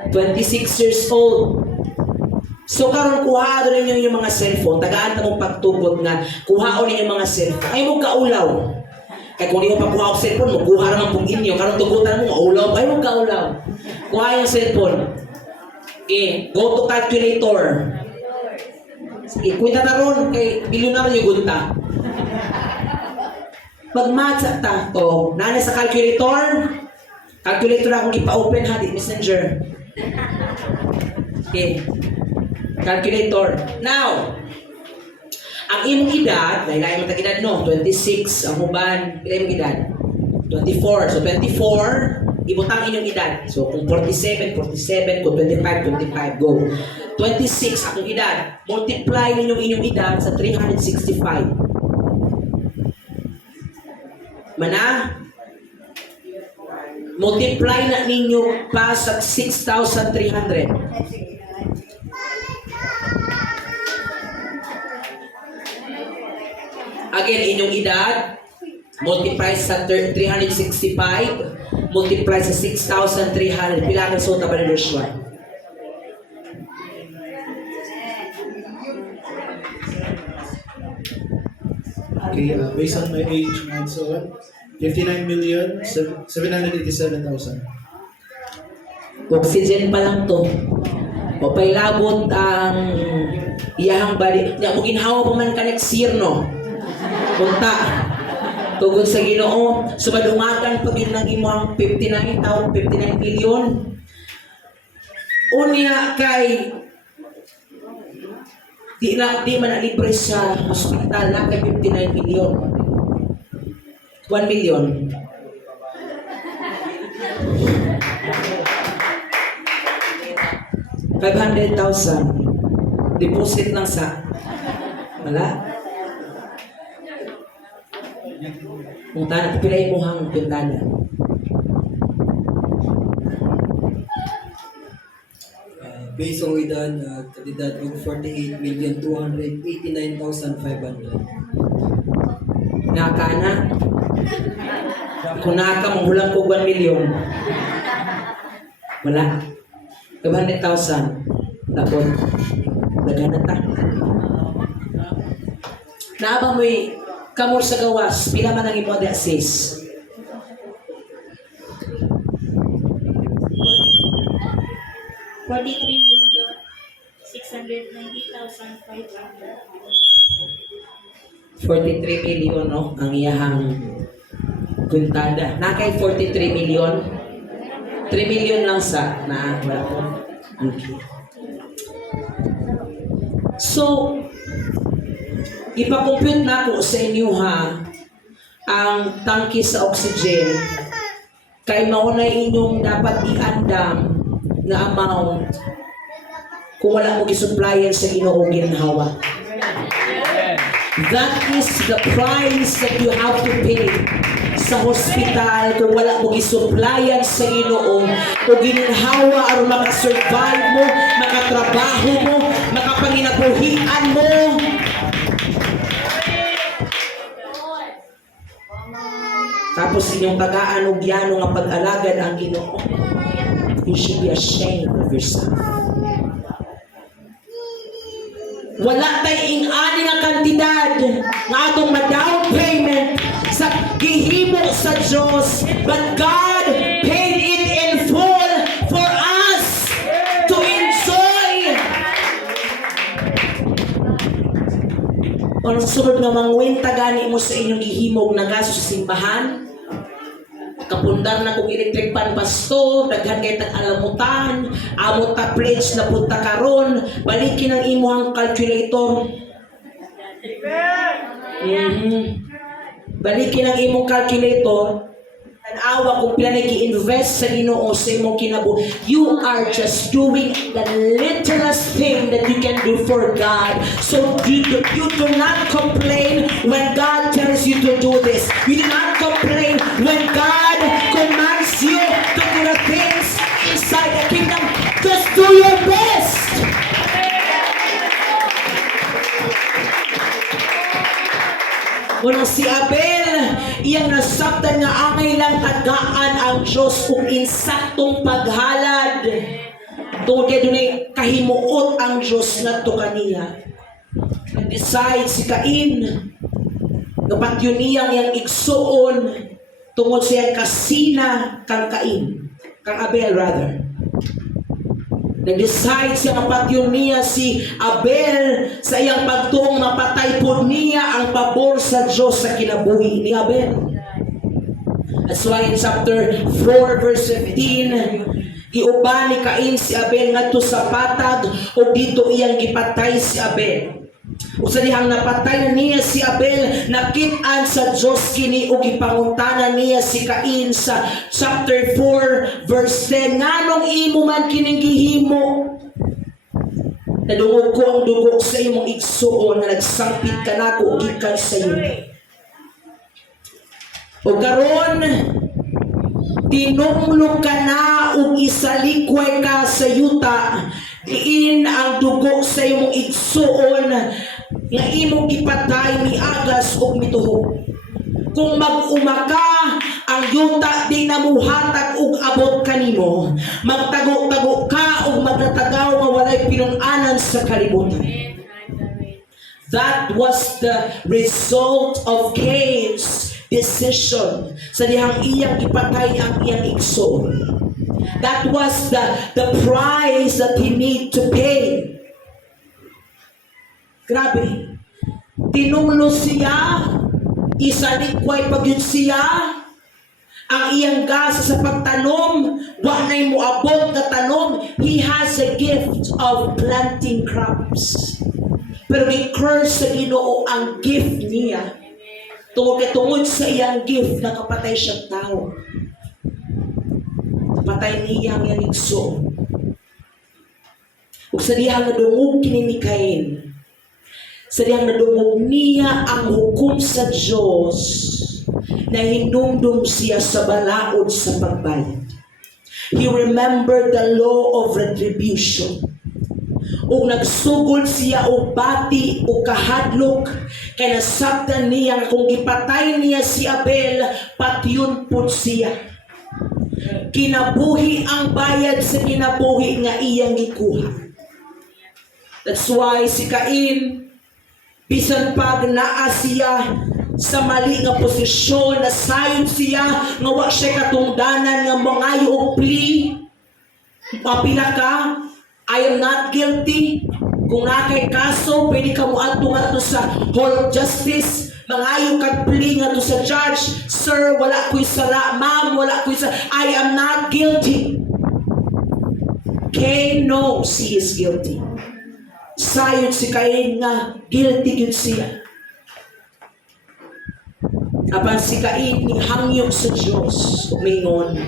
26 years old. So karon kuhaan ninyo yung mga cellphone, tagaan ta mong pagtugot nga kuhaon ninyo yung mga cellphone. Ay mo kaulaw. Kaya kung di mo pagkuha og cellphone, magkuha naman pong inyo. Karon tugutan mo, maulaw. Ay mo kaulaw. Kuha yung cellphone. Okay, go to calculator. Sige, kwenta na ron kay bilyonaryo gunta. Mag-math ta to. Nana sa calculator. Calculator na akong ipa-open ha, di messenger. Okay. Calculator. Now, ang imong edad, dahil ay mong edad no, 26, ang uban, pila imong edad? 24. So 24, ibutang inyong edad. So kung 47, 47, kung 25, 25, go. 26, akong edad. Multiply ninyong inyong edad sa 365. Mana? Multiply na ninyo pa sa 6,300. Again, inyong edad, multiply sa 365, multiply sa 6,300. Pila ang resulta ba ni Joshua? Okay, based on my age and so on, 59,787,000. Oxygen pa lang to. O pailabot ang iyahang balik. Nya mo ginhawa pa man ka next year, no? Punta. Tugod sa Ginoo, sumadungagan pag yun ng imong 59 million. Unya kay di man libre sa hospital na kay 59 million. 1 million. $500,000 deposit lang sa wala. Kung tanong, pilay mo hang pintana. Based on edad, kandidat og 48,289,500. Naka na. Kung naka, manghulang ko 1 million. Wala. 500,000. Tapos, dagan na ta. Naaba mo'y kamor sa gawas, pila man ang imong assist. 43,690,500. 43 million, no? Ang iyahang kuntada. Nakay 43 million. 3 million lang sa na wala ko. Okay. So, ipakompute na ko sa inyo ha ang tangke sa oxygen kay mauna inyong dapat iandam na amount kung wala mo gisupplyan sa Ginoo ginhawa. That is the price that you have to pay sa hospital kung wala mo gisupplyan sa Ginoo o ginhawa aron makasurvive mo, makatrabaho mo, makapanginabuhian mo. Tapos inyong tagaan og yano nga pag-alagad ang Ginoo. You should be ashamed of yourself. Wala tayong ani nga kantidad nga atong ma-down payment sa gihimo sa Diyos, but God paid it in full for us to enjoy. Kung sunod nga mangwenta gani mo sa inyong gihimog na gasto sa simbahan, kapundar na kong electric pan pasto, daghan kay tag-alamutan, amot ta pledge na punta karon, balikin ang imuhang calculator. Balikin ang imong calculator, tanawa kung pila nag-i-invest sa Ginoo sa imong kinabuhi. You are just doing the littlest thing that you can do for God. So you do not complain when God tells you to do this. You do not complain when God commands you to do the things inside the kingdom. Just do your best. Kung si Abel, iyang nasabtan nga angay lang tagaan ang Diyos kung insaktong paghalad. Tungkol kaya doon ay kahimuot ang Diyos na to kanila. Nag-decide si Cain, kapat yun niyang yung igsuon, tungkol siyang kasina kang Cain, kang Abel rather. Nag-decide siya kapatyon niya si Abel sa iyang pagtuong mapatay po niya ang pabor sa Diyos sa kinabuhi ni Abel. That's why in chapter 4 verse 15, giuban ni Cain si Abel ngadto sa patag o dito iyang gipatay si Abel. Ug sa dihang napatay na niya si Abel, nakit-an sa Diyos kini ug gipangutanan niya si Cain sa chapter 4 verse 10, nganong imo man kining gihimo? Nadungog ko ang dugo sa imong igsuon na nagsangpit ka nako gikan sa iyo. O karon tinumlog ka na ug isalikway ka sa yuta, diin ang dugo sa imong igsuon nga imong gipatay miagas ug mituhog. Kung mag-umaka ang ang yuta di na muhatag og abot kanimo, magtago-tago ka ug magtatagaw nga walay pinun-anan sa kalibutan. That was the result of Cain's decision sa dihang iyang ipatay ang iyang igsoon. That was the price that he need to pay. Grabe. Tinunglo siya, isalikway pagyud siya, ang iyang gasa sa pagtanom, wa na'y moabot na tanom. He has a gift of planting crops. Pero i-curse sa Ginoo ang gift niya. Tungod sa iyang gift, nakapatay siyang tao. Napatay niya ang iyang igsoon. Ug sa dihang nadungog kini ni Cain, sa diyang nadungog niya ang hukom sa Diyos, na hinumdum siya sa balaod sa pagbayad. He remembered the law of retribution. O nagsugod siya o bati o kahadlok, kay nasabtan niya nga kung ipatay niya si Abel, patyon po siya. Kinabuhi ang bayad sa kinabuhi nga iyang gikuha. That's why si Cain, bisan pag naa siya sa mali nga posisyon, nasayod siya nga wa siya katungdanan nga mangayo og plea, mapila ka, I am not guilty. Kung nakay kaso, pwede ka mo ato sa Hall of Justice, mangayo kag plea nga to sa judge, sir, wala ko'y sala, ma'am, wala ko'y sala, I am not guilty. Cain knows he is guilty. Sayod si Cain nga guilty yun siya. Apan si Cain ni hangyok sa Diyos, umingon,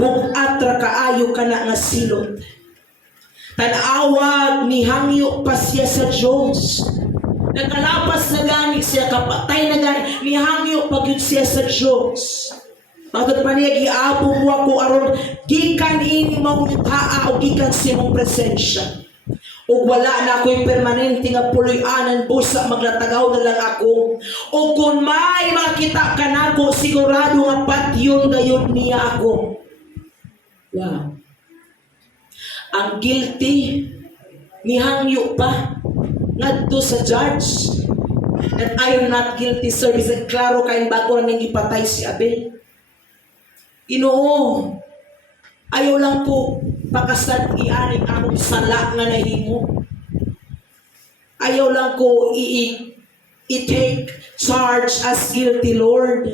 bugat ra kaayo ka na nga silot. Tanawag ni hangyok pa siya sa Diyos. Nagkalapas na gani siya, kapatay na gani, ni hangyok pa yun siya sa Diyos. Matod pa niya, giabong mo ako aron, gikan ini mong taa o gikan sa mong presensya. O wala na ako'y permanente nga puloy-anan busa maglatagaw na lang ako. O kung may makita ka na ako, sigurado nga patyon gayon niya ako. Wow. Ang guilty ni hangyo pa ngadto sa judge that I am not guilty, sir. Bisag klaro kain bago na nang ipatay si Abel. Ginoo, ayaw lang po pakasad ianing akong sala nga nahimo. Ayaw lang ko i-take charge as guilty, Lord.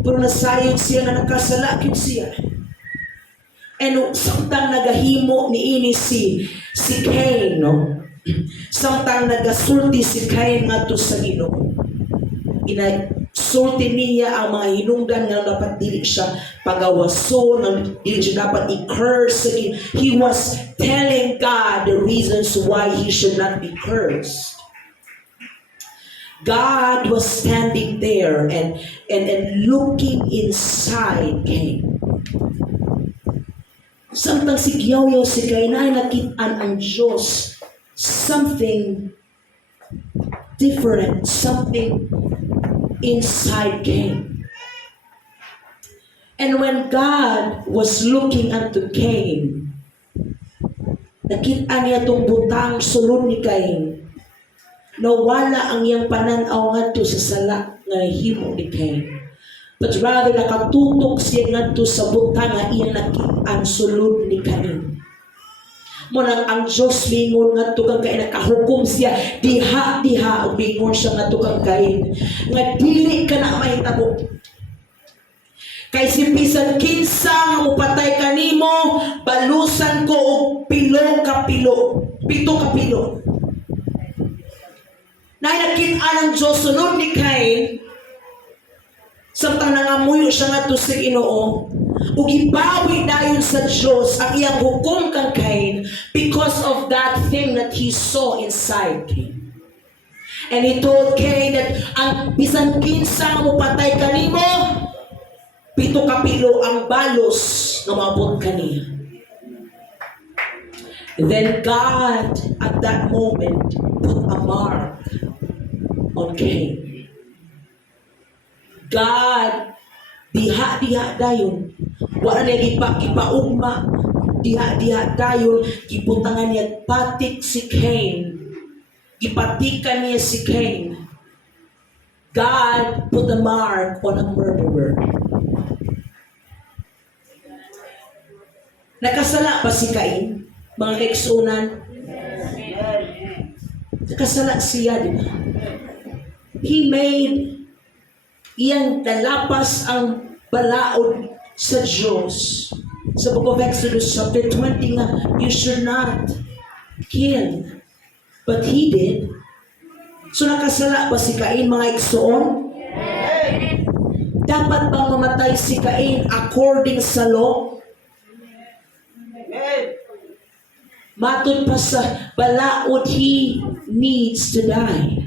Pero nasayod siya nga nakasala gyud siya. And samtang nagahimo ni ini si Cain, no? Samtang nagasulti si Cain ngadto sa Ginoo. Sulti niya ang mga hinungdan nga dapat dili siya pagawason, dili siya dapat i-curse. He was telling God the reasons why he should not be cursed. God was standing there and looking inside Cain. Samtang sigyaw-yaw si Cain ay nakitaan ang Diyos something different, something inside Cain. And when God was looking unto Cain, nakita niya itong butang sulod ni Cain. Nawala ang iyang pananaw ngadto sa sala nga himo ni Cain. But rather nakatutok siya ngadto sa butang nga iya nakitaan sulod ni Cain. Munang ang Diyos lingon nga tukang Cain, nakahukom siya diha ug lingon siya nga tukang Cain nga dili ka na mahitabo. Kay si bisan kinsa nga upatay kanimo, balusan ko og pito ka pilo. Nakita ng Diyos sunod ni Cain, samtang nangamuyo siya nga to sa Ginoo, ug ibawi dayon sa Diyos ang iyang hukom kang Cain because of that thing that he saw inside Cain. And he told Cain that ang bisan kinsa nga mopatay kanimo, pito ka pilo ang balos nga maabot kaniya. Then God at that moment put a mark on Cain. God Diha dayon. Wala na gipaugma. Diha dayon. Gibutangan niya patik si Cain. Gipatikan niya si Cain. God put a mark on a murderer. Nakasala pa si Cain, mga kaigsunan? Nakasala siya, di ba? He made iyang nalapas ang balaod sa Diyos. Sa book of Exodus chapter 20 nga, you should not kill. But he did. So nakasala ba si Cain, mga igsoon? Dapat bang mamatay si Cain according sa law? Matod pa sa balaod, he needs to die.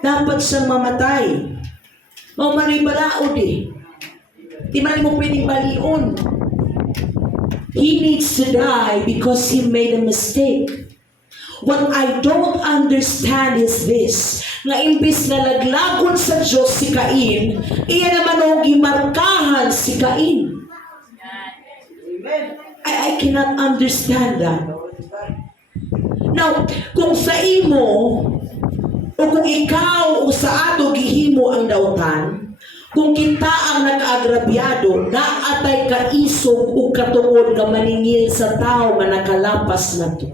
Dapat siyang mamatay. Maumano'y balaod eh. Di man mo pwedeng balion. He needs to die because he made a mistake. What I don't understand is this, nga imbis na laglagon sa Diyos si Cain, iya naman ang gimarkahan si Cain. I cannot understand that. Now, kung sa imo, o kung ikaw o sa ato gihimo ang dautan, kung kita ang nakaagrabyado, naatay ka isog o katungod nga maningil sa tao nga nakalapas na to.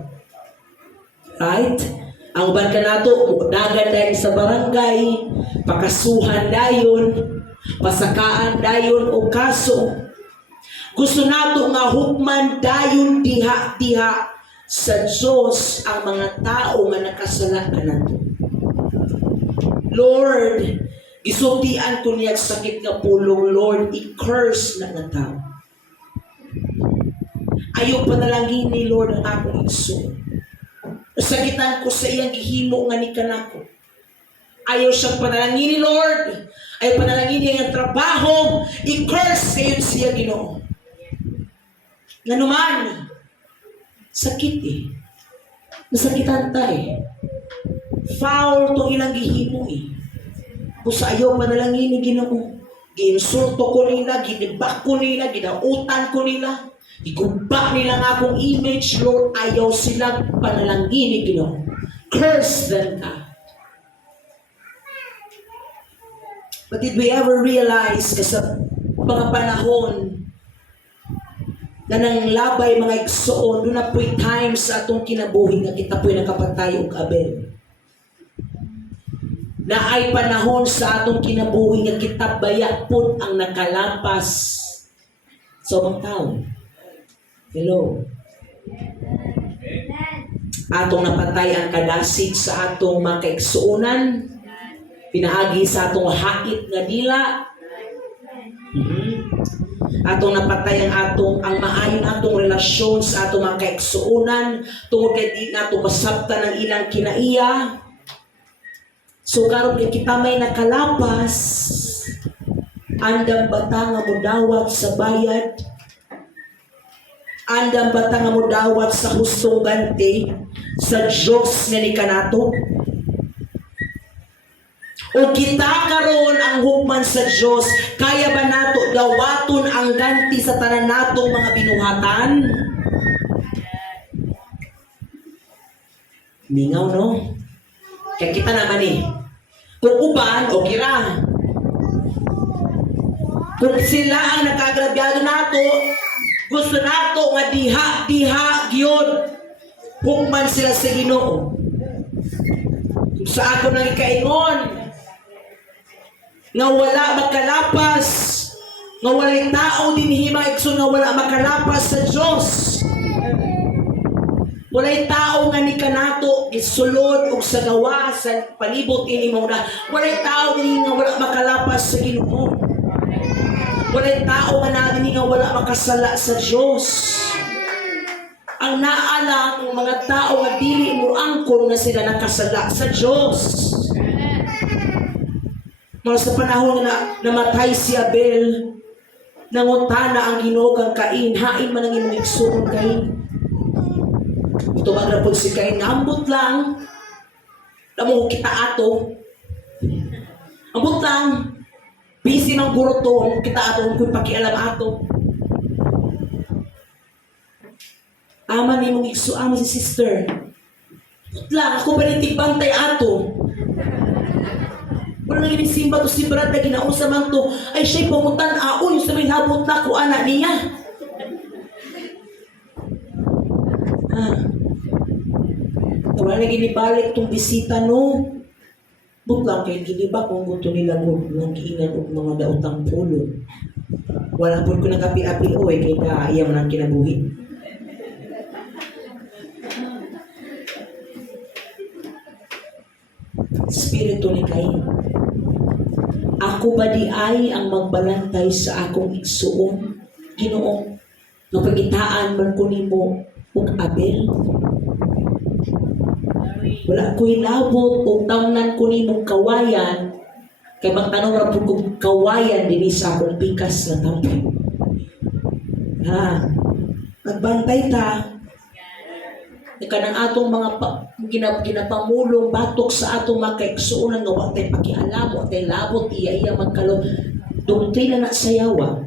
Right? Ang uban ka nato, dagan dayon sa barangay, pakasuhan dayon, pasakaan dayon o kaso. Gusto nato nga hukman dayon diha sa Diyos ang mga tao nga nakasala ka nato. Lord, gisultian ko niya sakit nga pulong, Lord, i-curse na nga tao. Ayaw panalangin ni Lord ang akong igsoon. Nasakitan ko sa iyang gihimo nga ni kanako. Ayaw siyang panalangin ni Lord. Ayaw panalangin niya ang trabaho. I-curse ngayon siya, Ginoo. Nga naman, sakit eh. Nasakitan tayo. Foul tong ilang gihimo eh. Kung sa ayaw panalangin ni Ginoo, giinsulto ko nila, ginibak ko nila, ginautan ko nila, igumba nila nga akong image, Lord, ayaw sila panalangin ni Ginoo. Curse them, God. But did we ever realize kasi mga panahon na nang labay mga igsoon, doon na po'y times sa atong kinabuhi nga kita po'y nakapatay og Abel. Na ay panahon sa atong kinabuhi nga kita bayapon ang nakalapas sa mga tao. Hello. Atong napatay ang kadasig sa atong mga kaigsuonan, pinaagi sa atong hait nga dila. Atong napatay ang maayon atong relasyon sa atong mga kaigsuonan tungod kay di nato masabtan ang ilang kinaiya. So karon kay kita may nakalapas, andam bata nga modawat sa bayad, andam bata nga modawat sa hustong ganti sa Diyos nga ni kanato. O kita karon ang hukman sa Diyos, kaya ba nato dawaton ang ganti sa tanan natong mga binuhatan? Mingaw, no? Kaya kita naman eh. Kung uban, o kira. Kung sila ang nakagrabyado nato, gusto nato nga diha, gyud hukman sila sa Ginoo. Sa ako nang ikaingon, nga wala makalapas, nga walay tao din himaigso nga wala makalapas sa Diyos. Walay tao nga ni kanato isulod og sa gawa sa palibot ini mo na walay tao din nga wala makalapas sa Ginoo. Walay tao nga na din nga wala makasala sa Diyos. Ang naalang ng mga tao nga dili mo angkon nga sila nakasala sa Diyos. Mga sa panahon na namatay si Abel, nangutana ang Ginoo kang Cain, hain man ang imong igsoon Cain. Ito magrapod si Cain, nambot lang, namo kita ato. Abot lang, busy ng guro to, kita ato kung pakialam ato. Ama ni mong igso, ama si sister. Abot lang, ako panitig bantay ato. Wala nang simba to si Brad na ginausa man to, ay siya'y pamutan aon sa may labot na ko anak niya. Wala na ginibalik tong bisita no. Butlang kayo giniba kung gusto nila kung nang kiingan o mga daotang pulo. Wala po ko nakapi-api o kay ka iya man ang kinabuhi. Espiritu ni Cain. Ako ba di ay ang magbalantay sa akong igsuon? Ginoo, napagitaan man ko nimo ug Abel. Wala ko'y labot o tamnan ko nimong kawayan kay magtanong ra po kong kawayan din sa akong pikas na tampo. Magbantay ta. Kanang atong mga ginapamulong batok sa atong mga kaigsuonan nga wa tay pakialam, wa tay labot, iya magkalong doktrina na sayawa.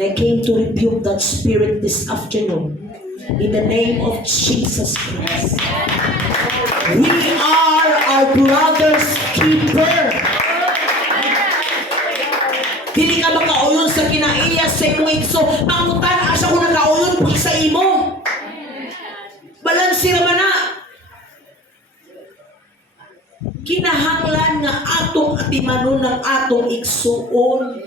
I came to rebuke that spirit this afternoon. In the name of Jesus Christ. We are our brother's keeper. Dili ka makauyon sa kinaiya sa imong igso. Pangutan asa ko nakauyon pag sa imo. Balansir man na. Kinahanglan nga atong atimanon ng atong igsuon.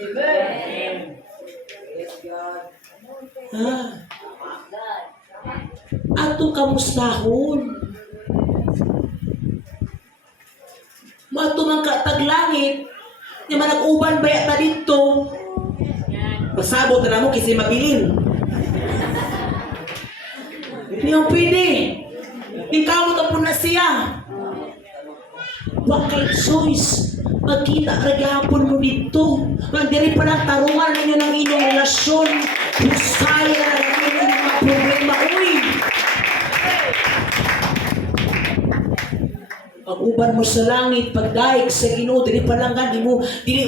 Atong kamustahon. Mato man taglangit nga manag-uban baya ta dito. Pasabot na mo kasi mabilin. Hindi ang pwede. Ikaw mo na siya. Wa kay choice. Magkita ragapon mo dito. Mandiri pa lang tarungan ninyo ng inyong relasyon. Husaya na lang inyong mga problema. Uy! Mag-uban mo sa langit, pagdaig sa Ginoo, dili pa lang dili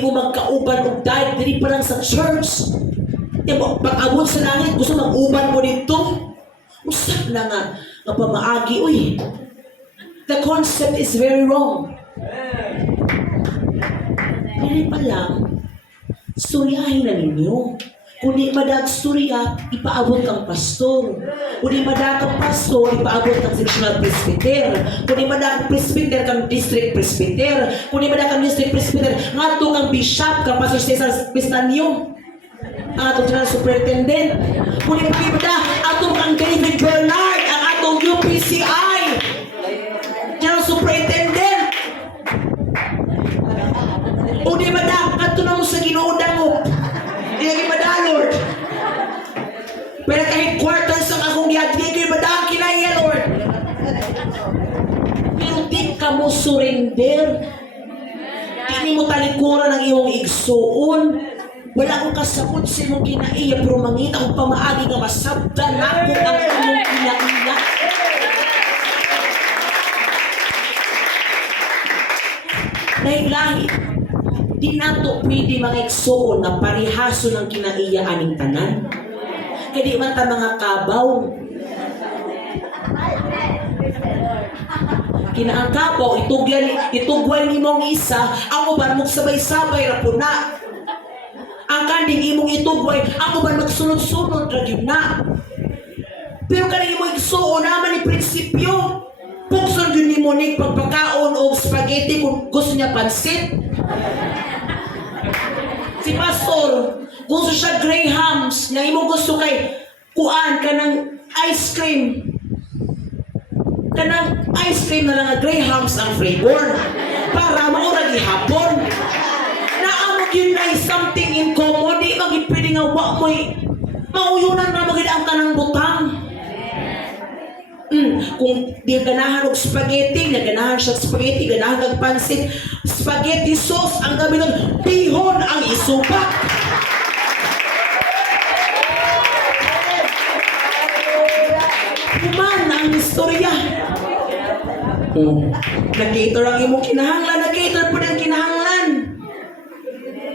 mo magkauban og daig, dili pa lang sa church. Pag-abot sa langit, gusto mag-uban mo dito. Usap na nga pamaagi, uy. The concept is very wrong. Dili pa lang, storyahin na ninyo. Kung di madag storya, ipaabot kang pastor. Kung di madag kang pastor, ipaabot kang sectional presbyter. Kung di madag presbyter kang district presbyter. Kung di madag kang district presbyter, nga to kang bishop, kang pastor Cesar Pistanyo. Ang atong general superintendent. Kung di madag, atong kang David Bernard, ang atong UPCI. General superintendent. Kung di madag, ato na mo sa ginuudan mo. Hindi ba Lord? Pero kahit quarters ang akong giyad, hindi ba da kinaya, Lord? Pero di ka mo surrender. Hindi mo talikuran ang iyong igsuon. Wala akong kasabot sa iyong kinaiya, pero mangita akong pamaagi nga masabda na ako ang iyong kinaiya. Lahi-lahi. Di nato pwede mga igsuon na parihaso ng kinaiya aning tanan. Kaya di man ta mga kabaw. Kinaang kabaw, itugwan ni mong isa, ang uban mong sabay-sabay ra po na. Ang kanding imong itugway, ang uban magsunod-sunod ra gyud na. Pero kaning imong igsuon naman ni prinsipyo. Pukson yun ni Monique pagpakaon o spaghetti kung gusto niya pansit. Si Pastor, gusto siya Grahams, na imo gusto kay kuan ka ng ice cream. Kanang ice cream na lang nga Grahams ang flavor. Para maurag ihapon. Naamog yun na something in common, di magipwede nga wak mo'y mauyunan na magiging ang tanang butang. Kung di ganahan og spaghetti, naganahan siya spaghetti, ganahan kag pansit, spaghetti sauce ang gabi nun, bihon ang isupak. Human ang istorya. Na-cater ang imong kinahanglan, na-cater po ng